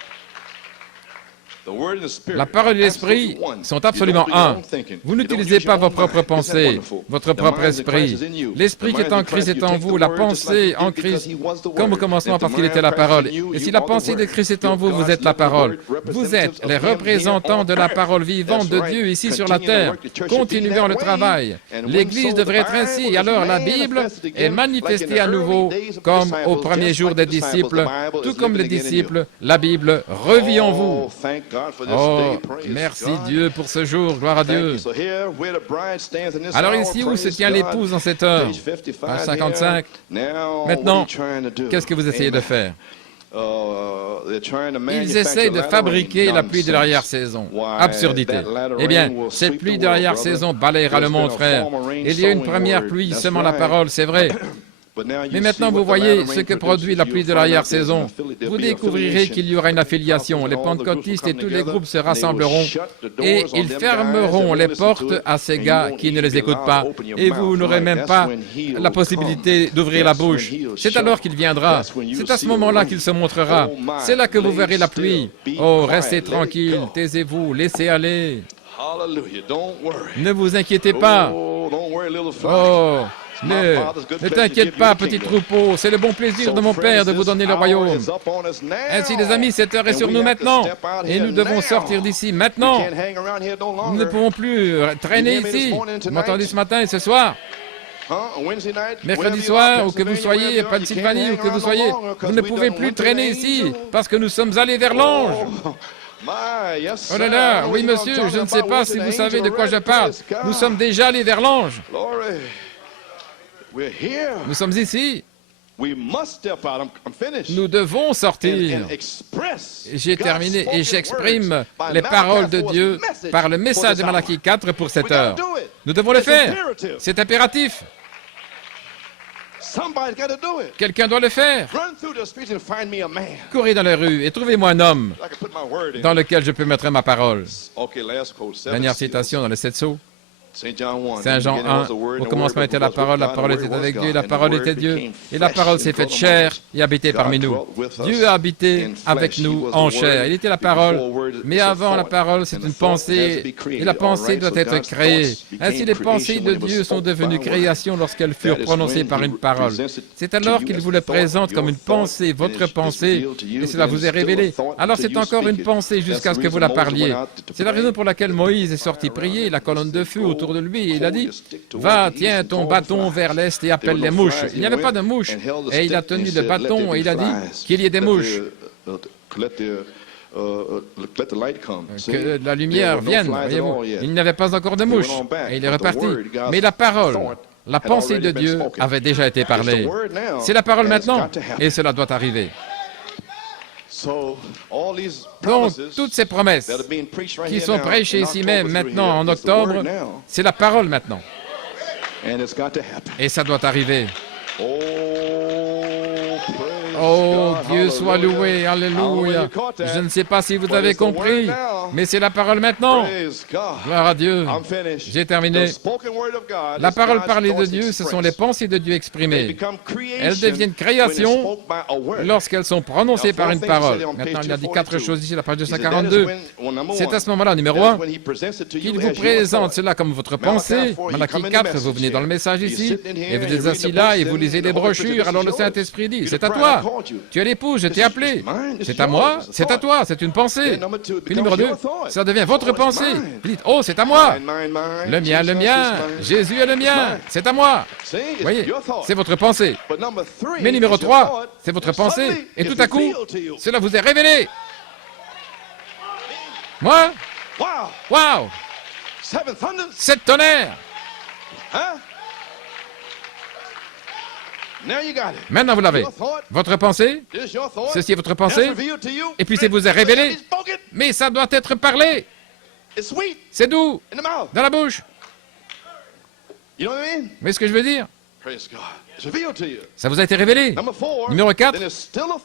La parole et l'esprit sont absolument un. Vous n'utilisez pas vos propres pensées, votre propre esprit. L'esprit qui est en Christ est en vous, la pensée en Christ, comme au commencement parce qu'il était la parole. Et si la pensée de Christ est en vous, vous êtes la parole. Vous êtes les représentants de la parole vivante de Dieu ici sur la terre. Continuons le travail. L'Église devrait être ainsi. Alors la Bible est manifestée à nouveau comme au premier jour des disciples. Tout comme les disciples, la Bible revit en vous. Oh, merci Dieu pour ce jour, gloire à Dieu. Alors ici, où se tient l'épouse dans cette heure? Page 55. Maintenant, qu'est-ce que vous essayez de faire? Ils essayent de fabriquer la pluie de l'arrière-saison. Absurdité. Eh bien, cette pluie de l'arrière-saison balayera le monde, frère. Il y a une première pluie semant la parole, c'est vrai. Mais maintenant, vous voyez ce que produit la pluie de l'arrière-saison. Vous découvrirez qu'il y aura une affiliation. Les pentecôtistes et tous les groupes se rassembleront et ils fermeront les portes à ces gars qui ne les écoutent pas. Et vous n'aurez même pas la possibilité d'ouvrir la bouche. C'est alors qu'il viendra. C'est à ce moment-là qu'il se montrera. C'est là que vous verrez la pluie. Oh, restez tranquille, taisez-vous, laissez aller. Ne vous inquiétez pas. Oh, ne t'inquiète pas, petit troupeau, c'est le bon plaisir de mon Père de vous donner le royaume. Ainsi, les amis, cette heure est sur nous maintenant, et nous devons sortir d'ici maintenant. Nous ne pouvons plus traîner ici. Vous m'entendez ce matin et ce soir? Mercredi soir, où que vous soyez, Pennsylvanie, où que vous soyez, vous ne pouvez plus traîner ici, parce que nous sommes allés vers l'ange. Oh là là, oui monsieur, je ne sais pas si vous savez de quoi je parle. Nous sommes déjà allés vers l'ange. Nous sommes ici. Nous devons sortir. J'ai terminé et j'exprime les paroles de Dieu par le message de Malachie 4 pour cette heure. Nous devons le faire. C'est impératif. Quelqu'un doit le faire. Courez dans les rues et trouvez-moi un homme dans lequel je peux mettre ma parole. Dernière citation dans les 7 sceaux. Saint Jean 1, au commencement était la parole était avec Dieu, la parole était Dieu, et la parole s'est faite chair et habité parmi nous. Dieu a habité avec nous en chair. Il était la parole, mais avant la parole, c'est une pensée, et la pensée doit être créée. Ainsi, les pensées de Dieu sont devenues créations lorsqu'elles furent prononcées par une parole. C'est alors qu'il vous le présente comme une pensée, votre pensée, et cela vous est révélé. Alors c'est encore une pensée jusqu'à ce que vous la parliez. C'est la raison pour laquelle Moïse est sorti prier, la colonne de feu autour de lui, et il a dit, va, tiens ton bâton vers l'est et appelle les mouches. Il n'y avait pas de mouches, et il a tenu le bâton et il a dit qu'il y ait des mouches. Que la lumière vienne, voyez-vous. Il n'y avait pas encore de mouches, et il est reparti. Mais la parole, la pensée de Dieu avait déjà été parlée. C'est la parole maintenant, et cela doit arriver. Donc, toutes ces promesses qui sont prêchées ici même maintenant en octobre, c'est la parole maintenant. Et ça doit arriver. Oh, Dieu soit loué, alléluia. Je ne sais pas si vous avez compris, mais c'est la parole maintenant. Gloire à Dieu. J'ai terminé. La parole parlée de Dieu, ce sont les pensées de Dieu exprimées. Elles deviennent création lorsqu'elles sont prononcées par une parole. Maintenant, il a dit 4 choses ici, la page 242. C'est à ce moment-là, numéro 1, qu'il vous présente cela comme votre pensée. Malachie 4, vous venez dans le message ici, et vous êtes assis là, et vous lisez les brochures, alors le Saint-Esprit dit, c'est à toi. Tu es l'épouse, je t'ai appelé. C'est à moi, c'est à toi, c'est une pensée. Puis numéro 2, ça devient votre pensée. Vous dites, oh, c'est à moi. Le mien, Jésus est le mien, c'est à moi. Vous voyez, c'est votre pensée. Mais numéro 3, c'est votre pensée, et tout à coup, cela vous est révélé. Moi? Wow! 7 tonnerres! Maintenant, vous l'avez. Votre pensée, ceci est votre pensée, et puis c'est vous est révélé, mais ça doit être parlé. C'est doux, dans la bouche. Vous voyez ce que je veux dire? Ça vous a été révélé. Numéro 4,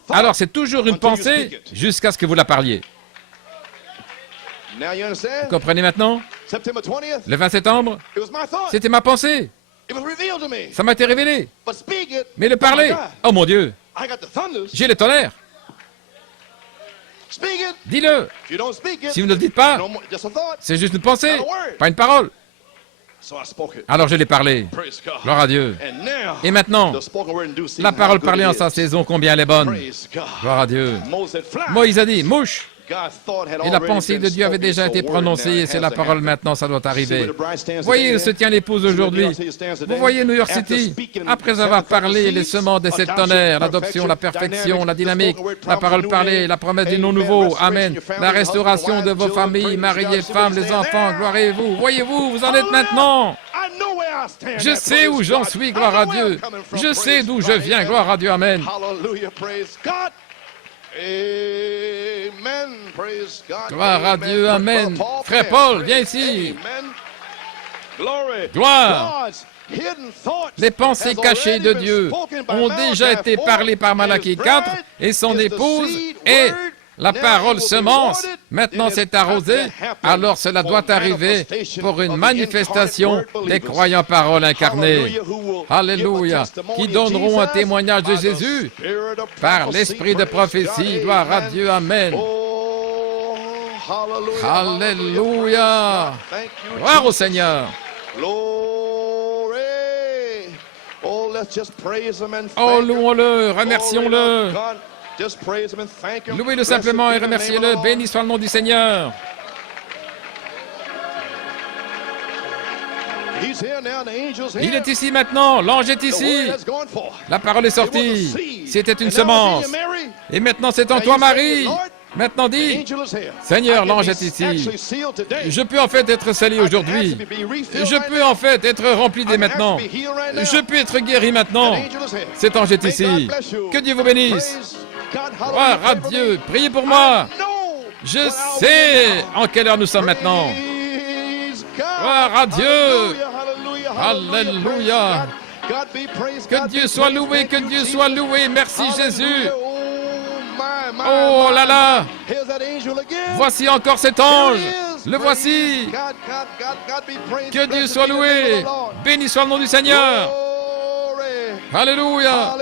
alors c'est toujours une pensée jusqu'à ce que vous la parliez. Vous comprenez maintenant? Le 20 septembre, c'était ma pensée. Ça m'a été révélé. Mais le parler, oh mon Dieu, j'ai les tonnerres. Dis-le. Si vous ne le dites pas, c'est juste une pensée, pas une parole. Alors je l'ai parlé. Gloire à Dieu. Et maintenant, la parole parlée en sa saison, combien elle est bonne. Gloire à Dieu. Moïse a dit, mouche. Et la pensée de Dieu avait déjà été prononcée, et c'est la parole maintenant, ça doit arriver. Voyez où se tient l'épouse aujourd'hui. Vous voyez New York City, après avoir parlé les sements de cette tonnerre, l'adoption, la perfection, la dynamique, la parole parlée, la promesse du nom nouveau, amen, la restauration de vos familles, mariés, femmes, les enfants, gloire à vous. Voyez-vous, vous en êtes maintenant. Je sais où j'en suis, gloire à Dieu. Je sais d'où je viens, gloire à Dieu, amen. Gloire à Dieu, amen. Frère Paul, viens ici. Gloire. Les pensées cachées de Dieu ont déjà été parlées par Malachie 4 et son épouse est la parole semence. Maintenant c'est arrosé, alors cela doit arriver pour une manifestation des croyants paroles incarnées. Alléluia. Qui donneront un témoignage de Jésus par l'esprit de prophétie. Gloire à Dieu. Amen. Alléluia. Gloire au Seigneur. Oh, louons-le, remercions-le. Louez-le simplement et remerciez-le. Béni soit le nom du Seigneur. Il est ici maintenant, l'ange est ici. La parole est sortie. C'était une semence. Et maintenant c'est en toi, Marie. Maintenant dis, Seigneur, l'ange est ici. Je peux en fait être scellé aujourd'hui. Je peux en fait être rempli dès maintenant. Je peux être guéri maintenant. Cet ange est ici. Que Dieu vous bénisse. Gloire à Dieu. Priez pour moi. Je sais en quelle heure nous sommes maintenant. Gloire à Dieu. Alléluia. Que Dieu soit loué, que Dieu soit loué. Merci Jésus. Oh là là. Voici encore cet ange. Le voici. Que Dieu soit loué. Béni soit le nom du Seigneur. Alléluia.